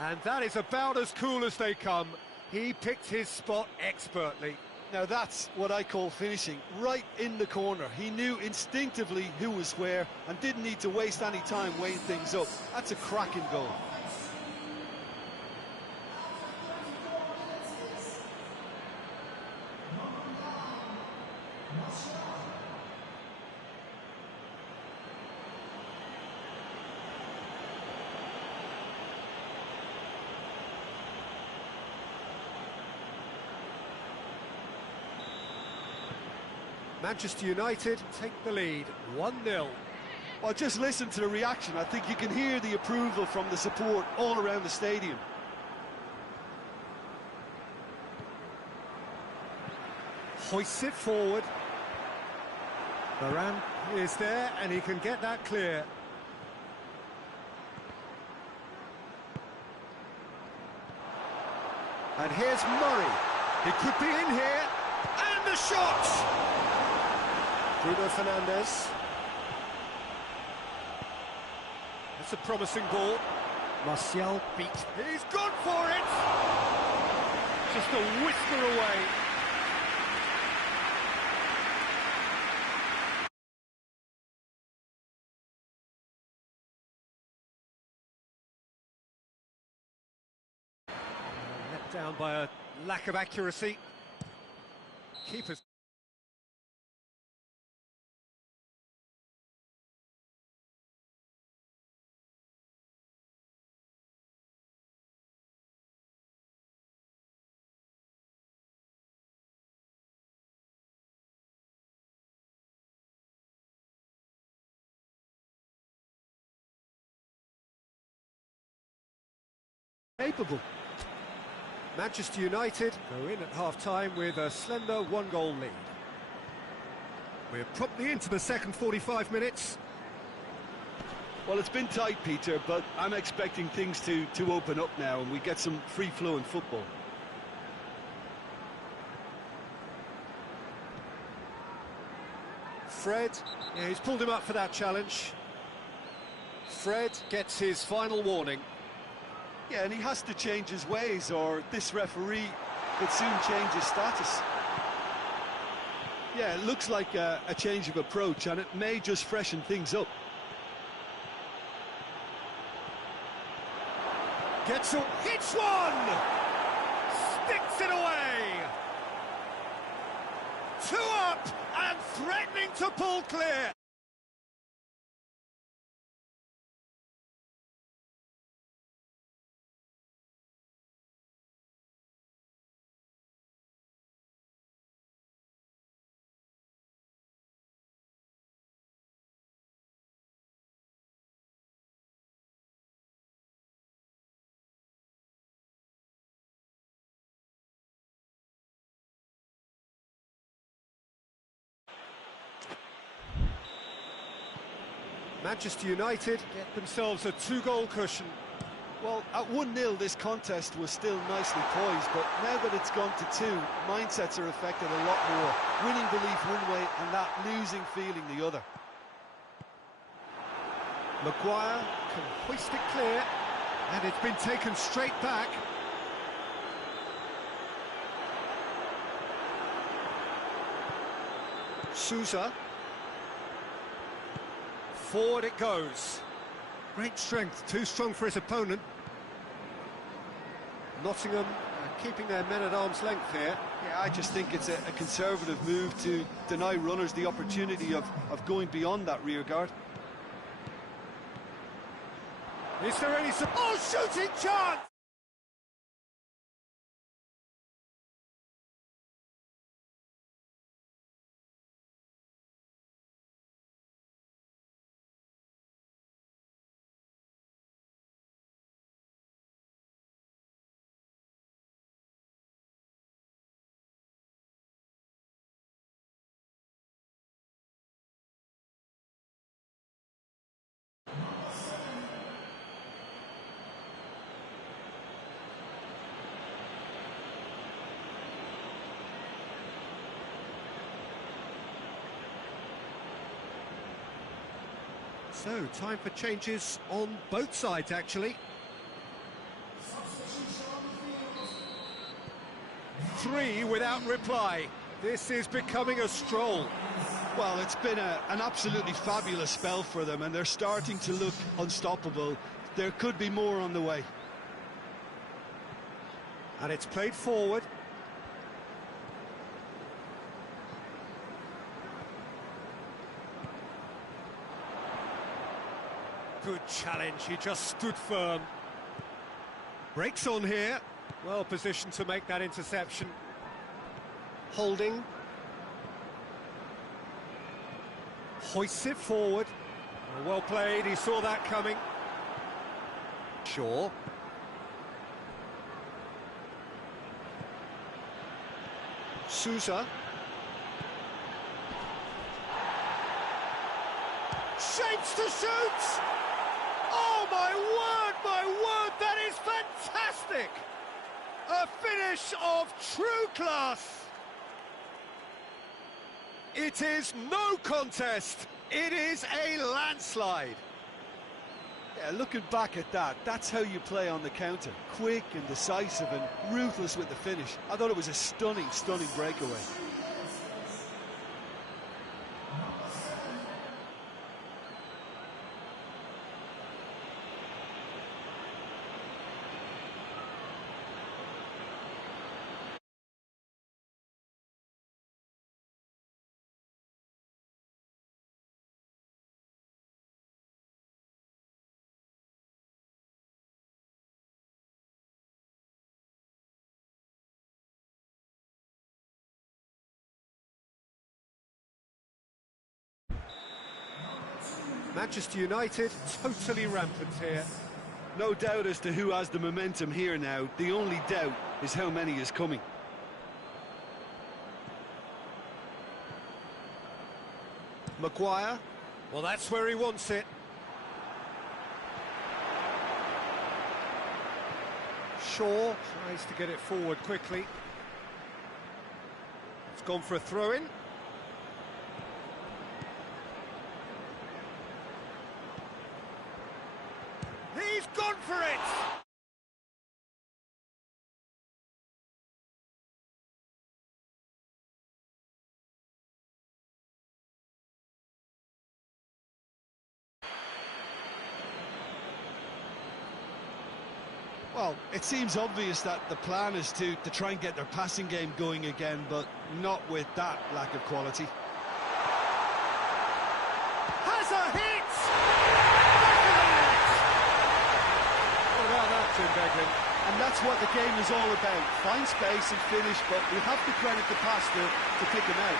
And that is about as cool as they come. He picked his spot expertly. Now that's what I call finishing, right in the corner. He knew instinctively who was where and didn't need to waste any time weighing things up. That's a cracking goal. Manchester United take the lead, 1-0. Well, just listen to the reaction. I think you can hear the approval from the support all around the stadium. Hoists it forward. Varane is there, and he can get that clear. And here's Murray. He could be in here. And the shot! Bruno Fernandes. That's a promising ball. Martial beat. He's gone for it! just a whisker away. Let down by a lack of accuracy. Keepers. Capable. Manchester United go in at half-time with a slender one-goal lead. We're promptly into the second 45 minutes. Well, it's been tight, Peter, but I'm expecting things to open up now and we get some free-flowing football. Fred, yeah, he's pulled him up for that challenge. Fred gets his final warning. Yeah, and he has to change his ways or this referee could soon change his status. Yeah, it looks like a change of approach and it may just freshen things up. Gets a hits one! Sticks it away! 2 up and threatening to pull clear! Manchester United get themselves a 2-goal cushion. Well, at 1-0 this contest was still nicely poised, but now that it's gone to 2, mindsets are affected a lot more. Winning belief one way and that losing feeling the other. Maguire can hoist it clear, and it's been taken straight back. Sousa. Forward it goes. Great strength, too strong for his opponent. Nottingham keeping their men at arm's length here. Yeah, I just think it's a conservative move to deny runners the opportunity of going beyond that rear guard. Is there any... Oh, shooting chance! So, time for changes on both sides, actually. 3 without reply. This is becoming a stroll. Well, it's been an absolutely fabulous spell for them, and they're starting to look unstoppable. There could be more on the way. And it's played forward. Good challenge, he just stood firm. Breaks on here. Well positioned to make that interception. Holding. Hoists it forward. Well played, he saw that coming. Shaw. Sousa. Shapes to shoot! Oh, my word, that is fantastic! A finish of true class! It is no contest, it is a landslide. Yeah, looking back at that, that's how you play on the counter. Quick and decisive and ruthless with the finish. I thought it was a stunning, stunning breakaway. Manchester United totally rampant here. No doubt as to who has the momentum here now. The only doubt is how many is coming. Maguire. Well, that's where he wants it. Shaw tries to get it forward quickly. It's gone for a throw-in. He's gone for it! Well, it seems obvious that the plan is to try and get their passing game going again, but not with that lack of quality. Has a hit! What about that, Jim Beglin? And that's what the game is all about. Find space and finish, but we have to credit the passer to pick him out.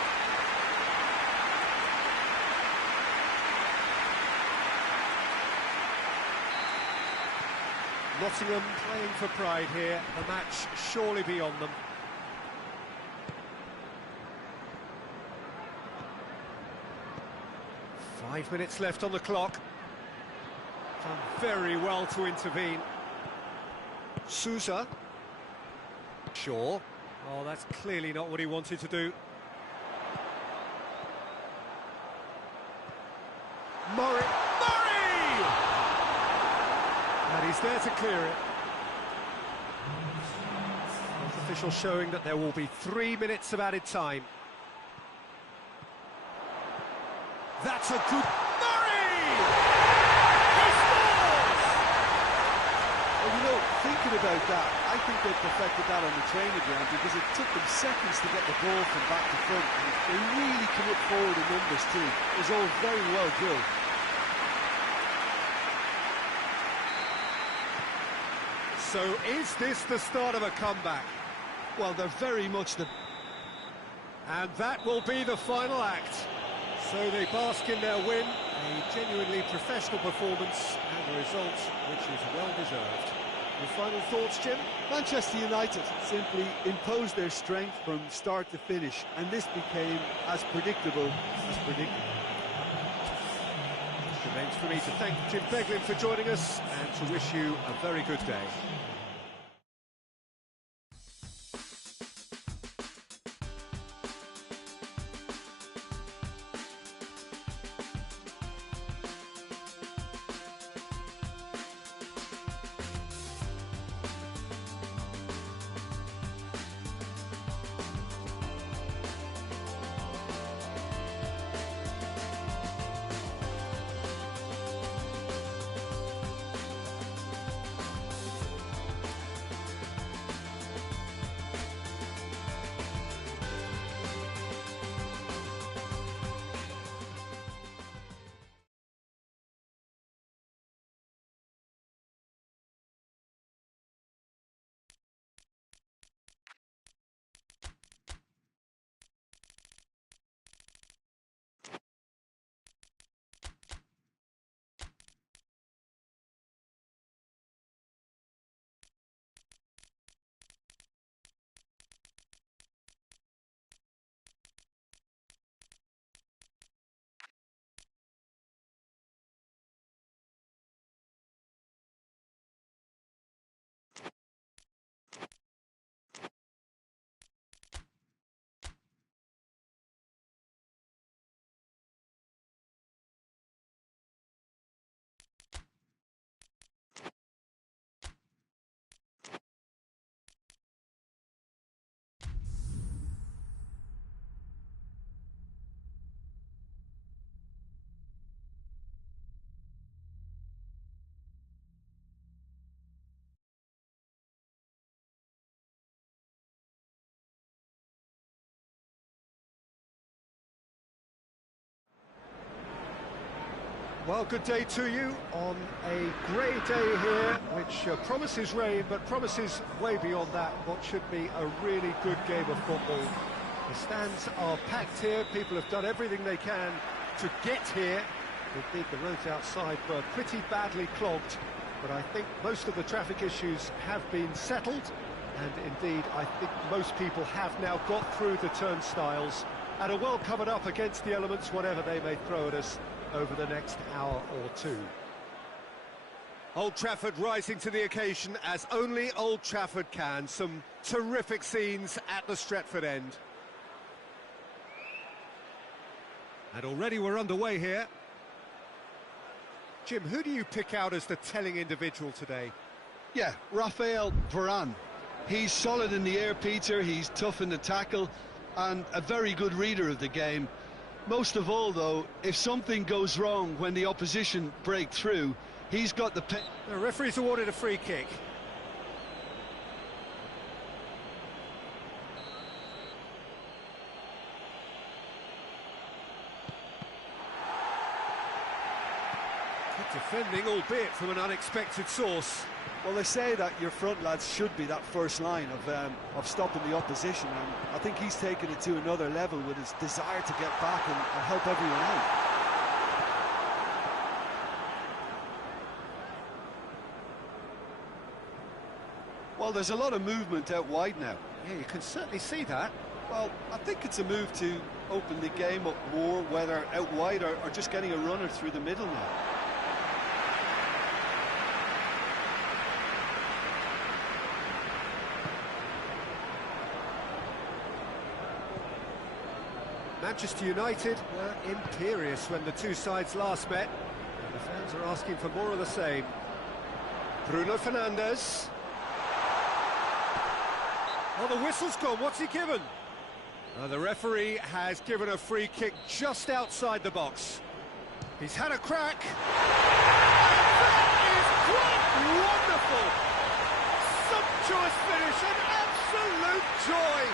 Nottingham playing for pride here, the match surely beyond them. Five minutes left on the clock. Done very well to intervene. Sousa. Shaw. Oh, that's clearly not what he wanted to do. Murray. And he's there to clear it. Health official showing that there will be 3 minutes of added time. That's a good... Murray! He scores! Well, you know, thinking about that, I think they perfected that on the training ground because it took them seconds to get the ball from back to front. And they really come up forward in numbers too. It was all very well drilled. So is this the start of a comeback? Well, they're very much the... And that will be the final act. So they bask in their win, a genuinely professional performance, and a result which is well-deserved. Your final thoughts, Jim? Manchester United simply imposed their strength from start to finish, and this became as predictable as predicted. It remains for me to thank Jim Beglin for joining us and to wish you a very good day. Well, good day to you on a grey day here, which promises rain, but promises way beyond that what should be a really good game of football. The stands are packed here, people have done everything they can to get here. Indeed, the roads outside were pretty badly clogged, but I think most of the traffic issues have been settled, and indeed, I think most people have now got through the turnstiles and are well covered up against the elements, whatever they may throw at us over the next hour or two. Old Trafford rising to the occasion as only Old Trafford can. Some terrific scenes at the Stretford end. And already we're underway here. Jim, who do you pick out as the telling individual today? Yeah, Raphael Varane. He's solid in the air, Peter, he's tough in the tackle, and a very good reader of the game. Most of all, though, if something goes wrong when the opposition break through, he's got the... The referee's awarded a free kick. Good defending, albeit from an unexpected source. Well, they say that your front lads should be that first line of stopping the opposition, and I think he's taken it to another level with his desire to get back and help everyone out. Well, there's a lot of movement out wide now. Yeah, you can certainly see that. Well, I think it's a move to open the game up more, whether out wide or just getting a runner through the middle now. Manchester United were imperious when the two sides last met, and the fans are asking for more of the same. Bruno Fernandes. Oh, the whistle's gone. What's he given? The referee has given a free kick just outside the box. He's had a crack. That is quite wonderful! Sumptuous finish, an absolute joy!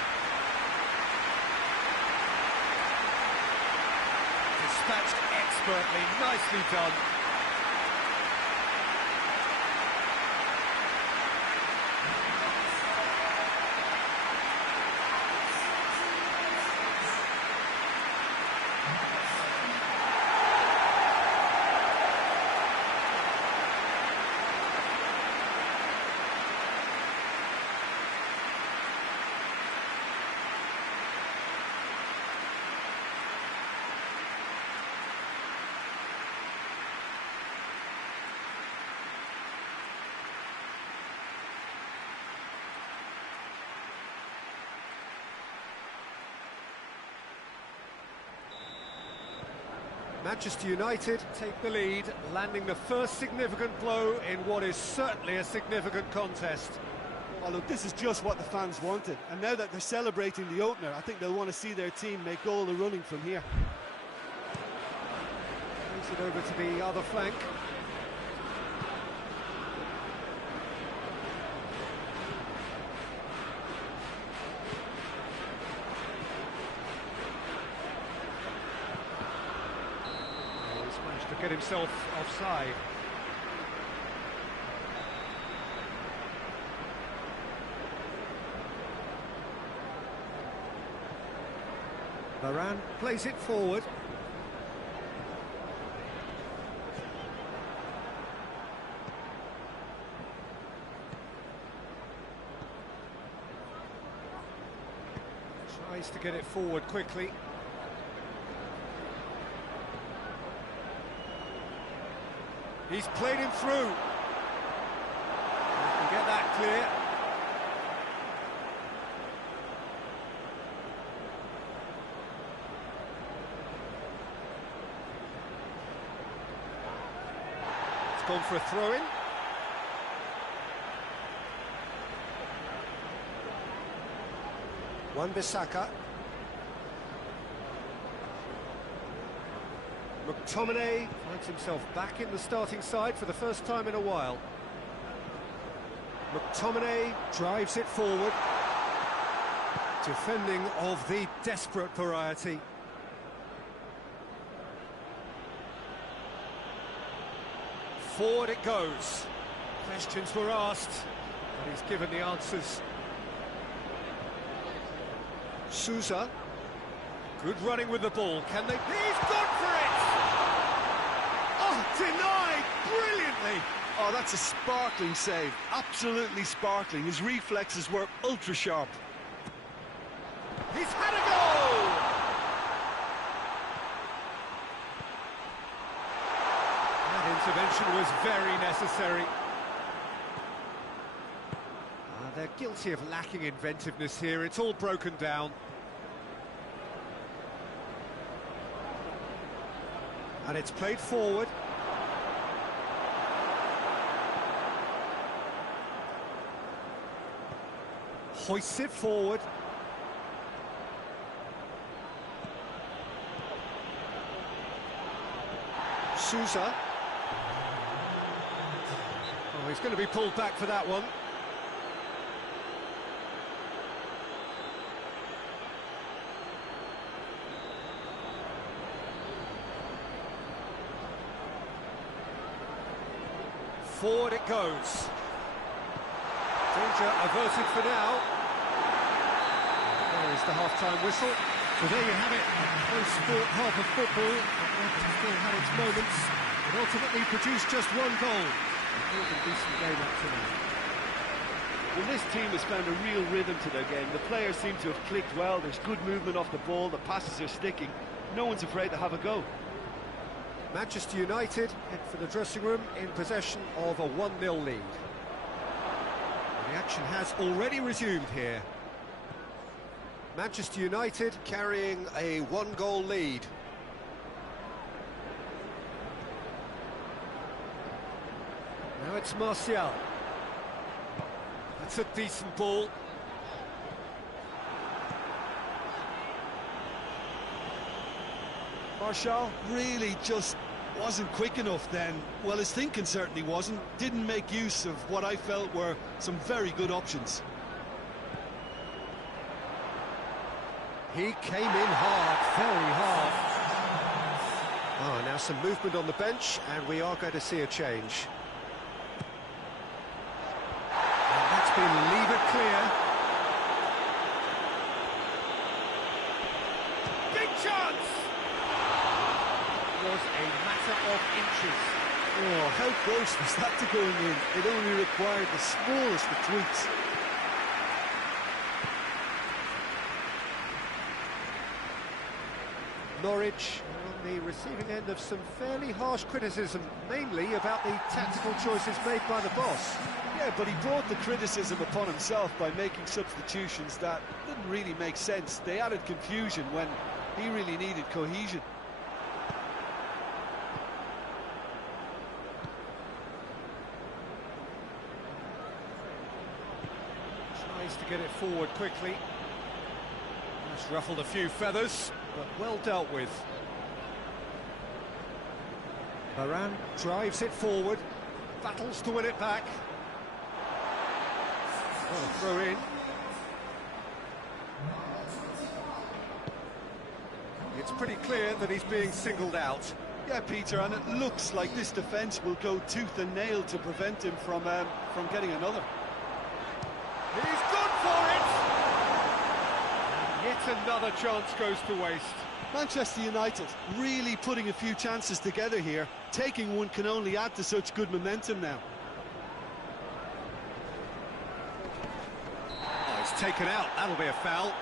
Dispatched expertly, nicely done. Manchester United take the lead, landing the first significant blow in what is certainly a significant contest. Oh, look, this is just what the fans wanted, and now that they're celebrating the opener, I think they'll want to see their team make all the running from here. Moves it over to the other flank. Get himself offside. Varane plays it forward. Tries to get it forward quickly. He's played him through. He can get that clear. It's gone for a throw-in. Wan-Bissaka. McTominay finds himself back in the starting side for the first time in a while. McTominay drives it forward. Defending of the desperate variety. Forward it goes. Questions were asked, but he's given the answers. Sousa. Good running with the ball. Can they? He's gone for it! Oh, denied brilliantly! Oh, that's a sparkling save. Absolutely sparkling. His reflexes were ultra sharp. He's had a goal! That intervention was very necessary. They're guilty of lacking inventiveness here. It's all broken down. And it's played forward. Hoists it forward. Sousa. Oh, he's going to be pulled back for that one. Forward it goes. Danger averted for now. There is the half-time whistle. So there you have it. Close sport half of football. It still had its moments. It ultimately produced just one goal. A decent game up to now. Well, this team has found a real rhythm to their game. The players seem to have clicked well. There's good movement off the ball. The passes are sticking. No one's afraid to have a go. Manchester United head for the dressing room in possession of a 1-0 lead. The action has already resumed here. Manchester United carrying a 1-goal lead. Now it's Martial. That's a decent ball. Martial really just wasn't quick enough then. Well, his thinking certainly wasn't. Didn't make use of what I felt were some very good options. He came in hard, very hard. Ah, now some movement on the bench, and we are going to see a change. And that's been levered clear. Big chance! Was a matter of inches. Oh, how close was that to going in? It only required the smallest of tweaks. Norwich are on the receiving end of some fairly harsh criticism, mainly about the tactical choices made by the boss. Yeah, but he brought the criticism upon himself by making substitutions that didn't really make sense. They added confusion when he really needed cohesion. Tries to get it forward quickly. That's ruffled a few feathers, but well dealt with. Varane drives it forward, battles to win it back. Oh, throw in. It's pretty clear that he's being singled out. Yeah, Peter, and it looks like this defence will go tooth and nail to prevent him from getting another. He's gone for it! Yet another chance goes to waste. Manchester United really putting a few chances together here. Taking one can only add to such good momentum now. Oh, he's taken out. That'll be a foul.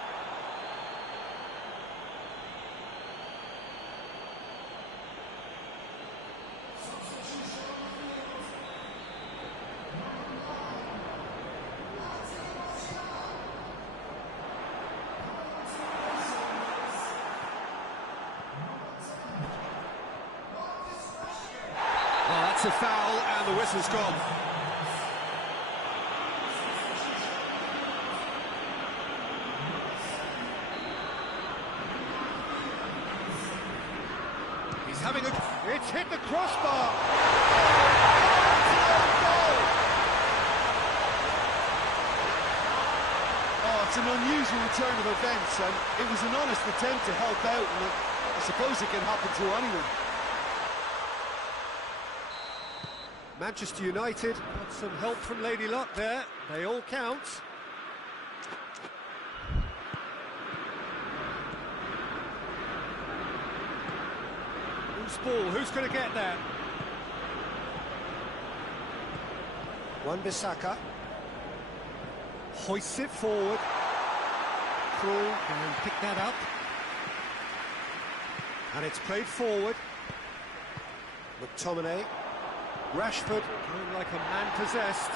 That's a foul, and the whistle's gone. He's having a... It's hit the crossbar! Oh, it's an unusual turn of events, and it was an honest attempt to help out, and I suppose it can happen to anyone. Manchester United got some help from Lady Luck there. They all count. Loose ball, who's going to get there? Wan-Bissaka hoists it forward. Krul can pick that up. And it's played forward. McTominay. Rashford going like a man possessed.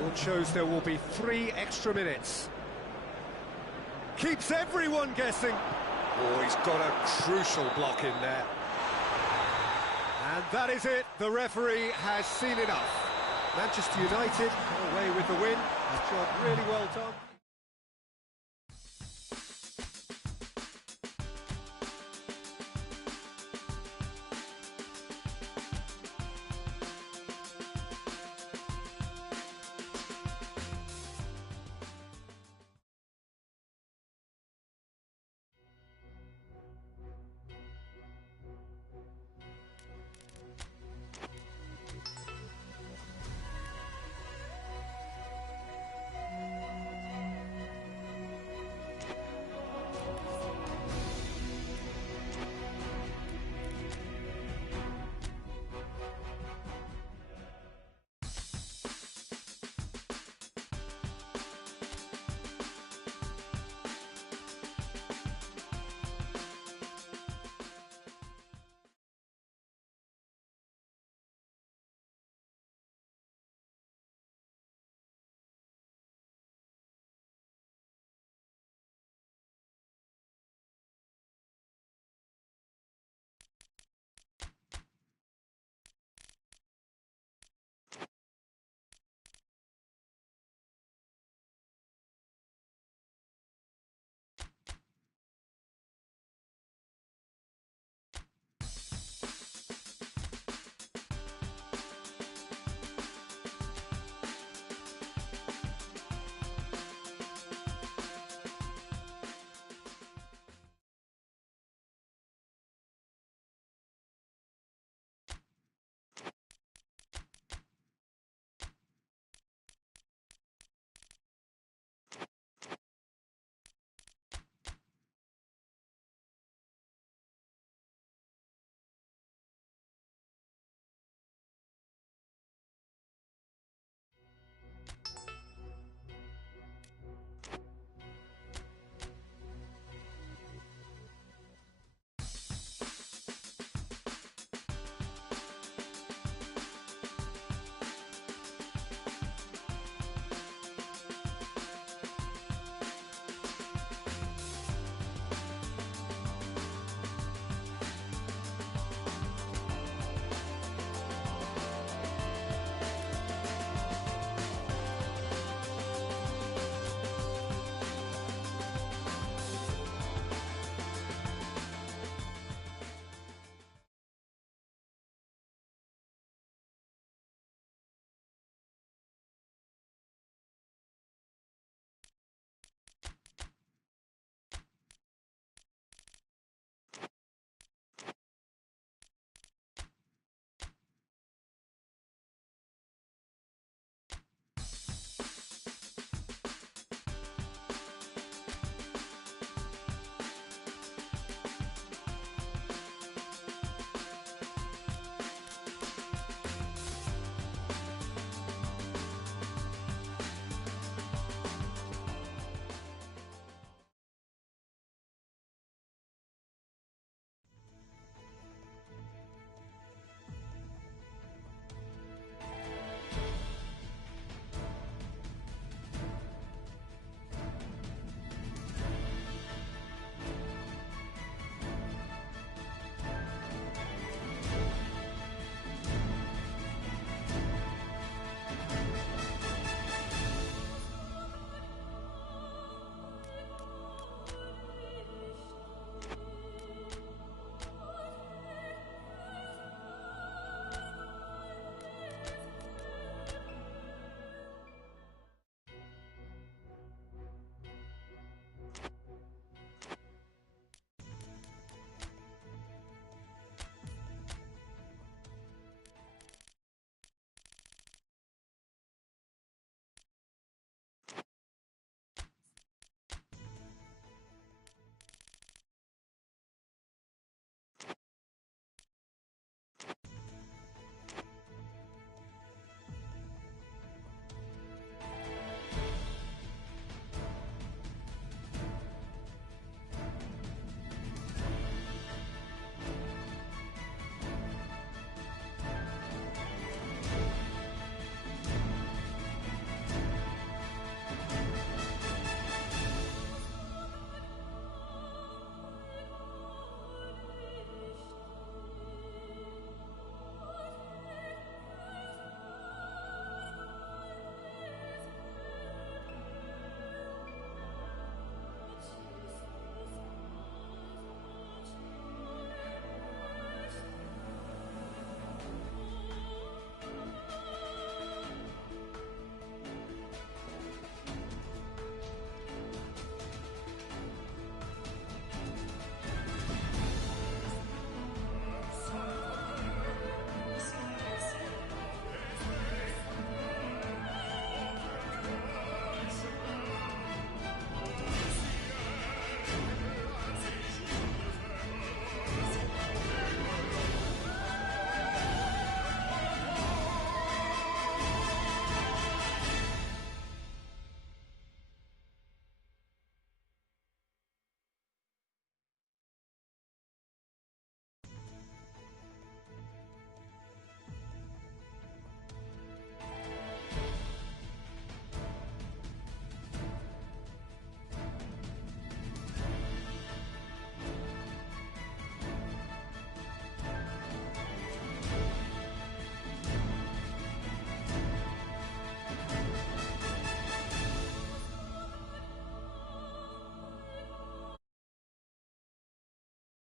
Board shows there will be 3 extra minutes. Keeps everyone guessing. Oh, he's got a crucial block in there. And that is it. The referee has seen enough. Manchester United got away with the win. A job really well done.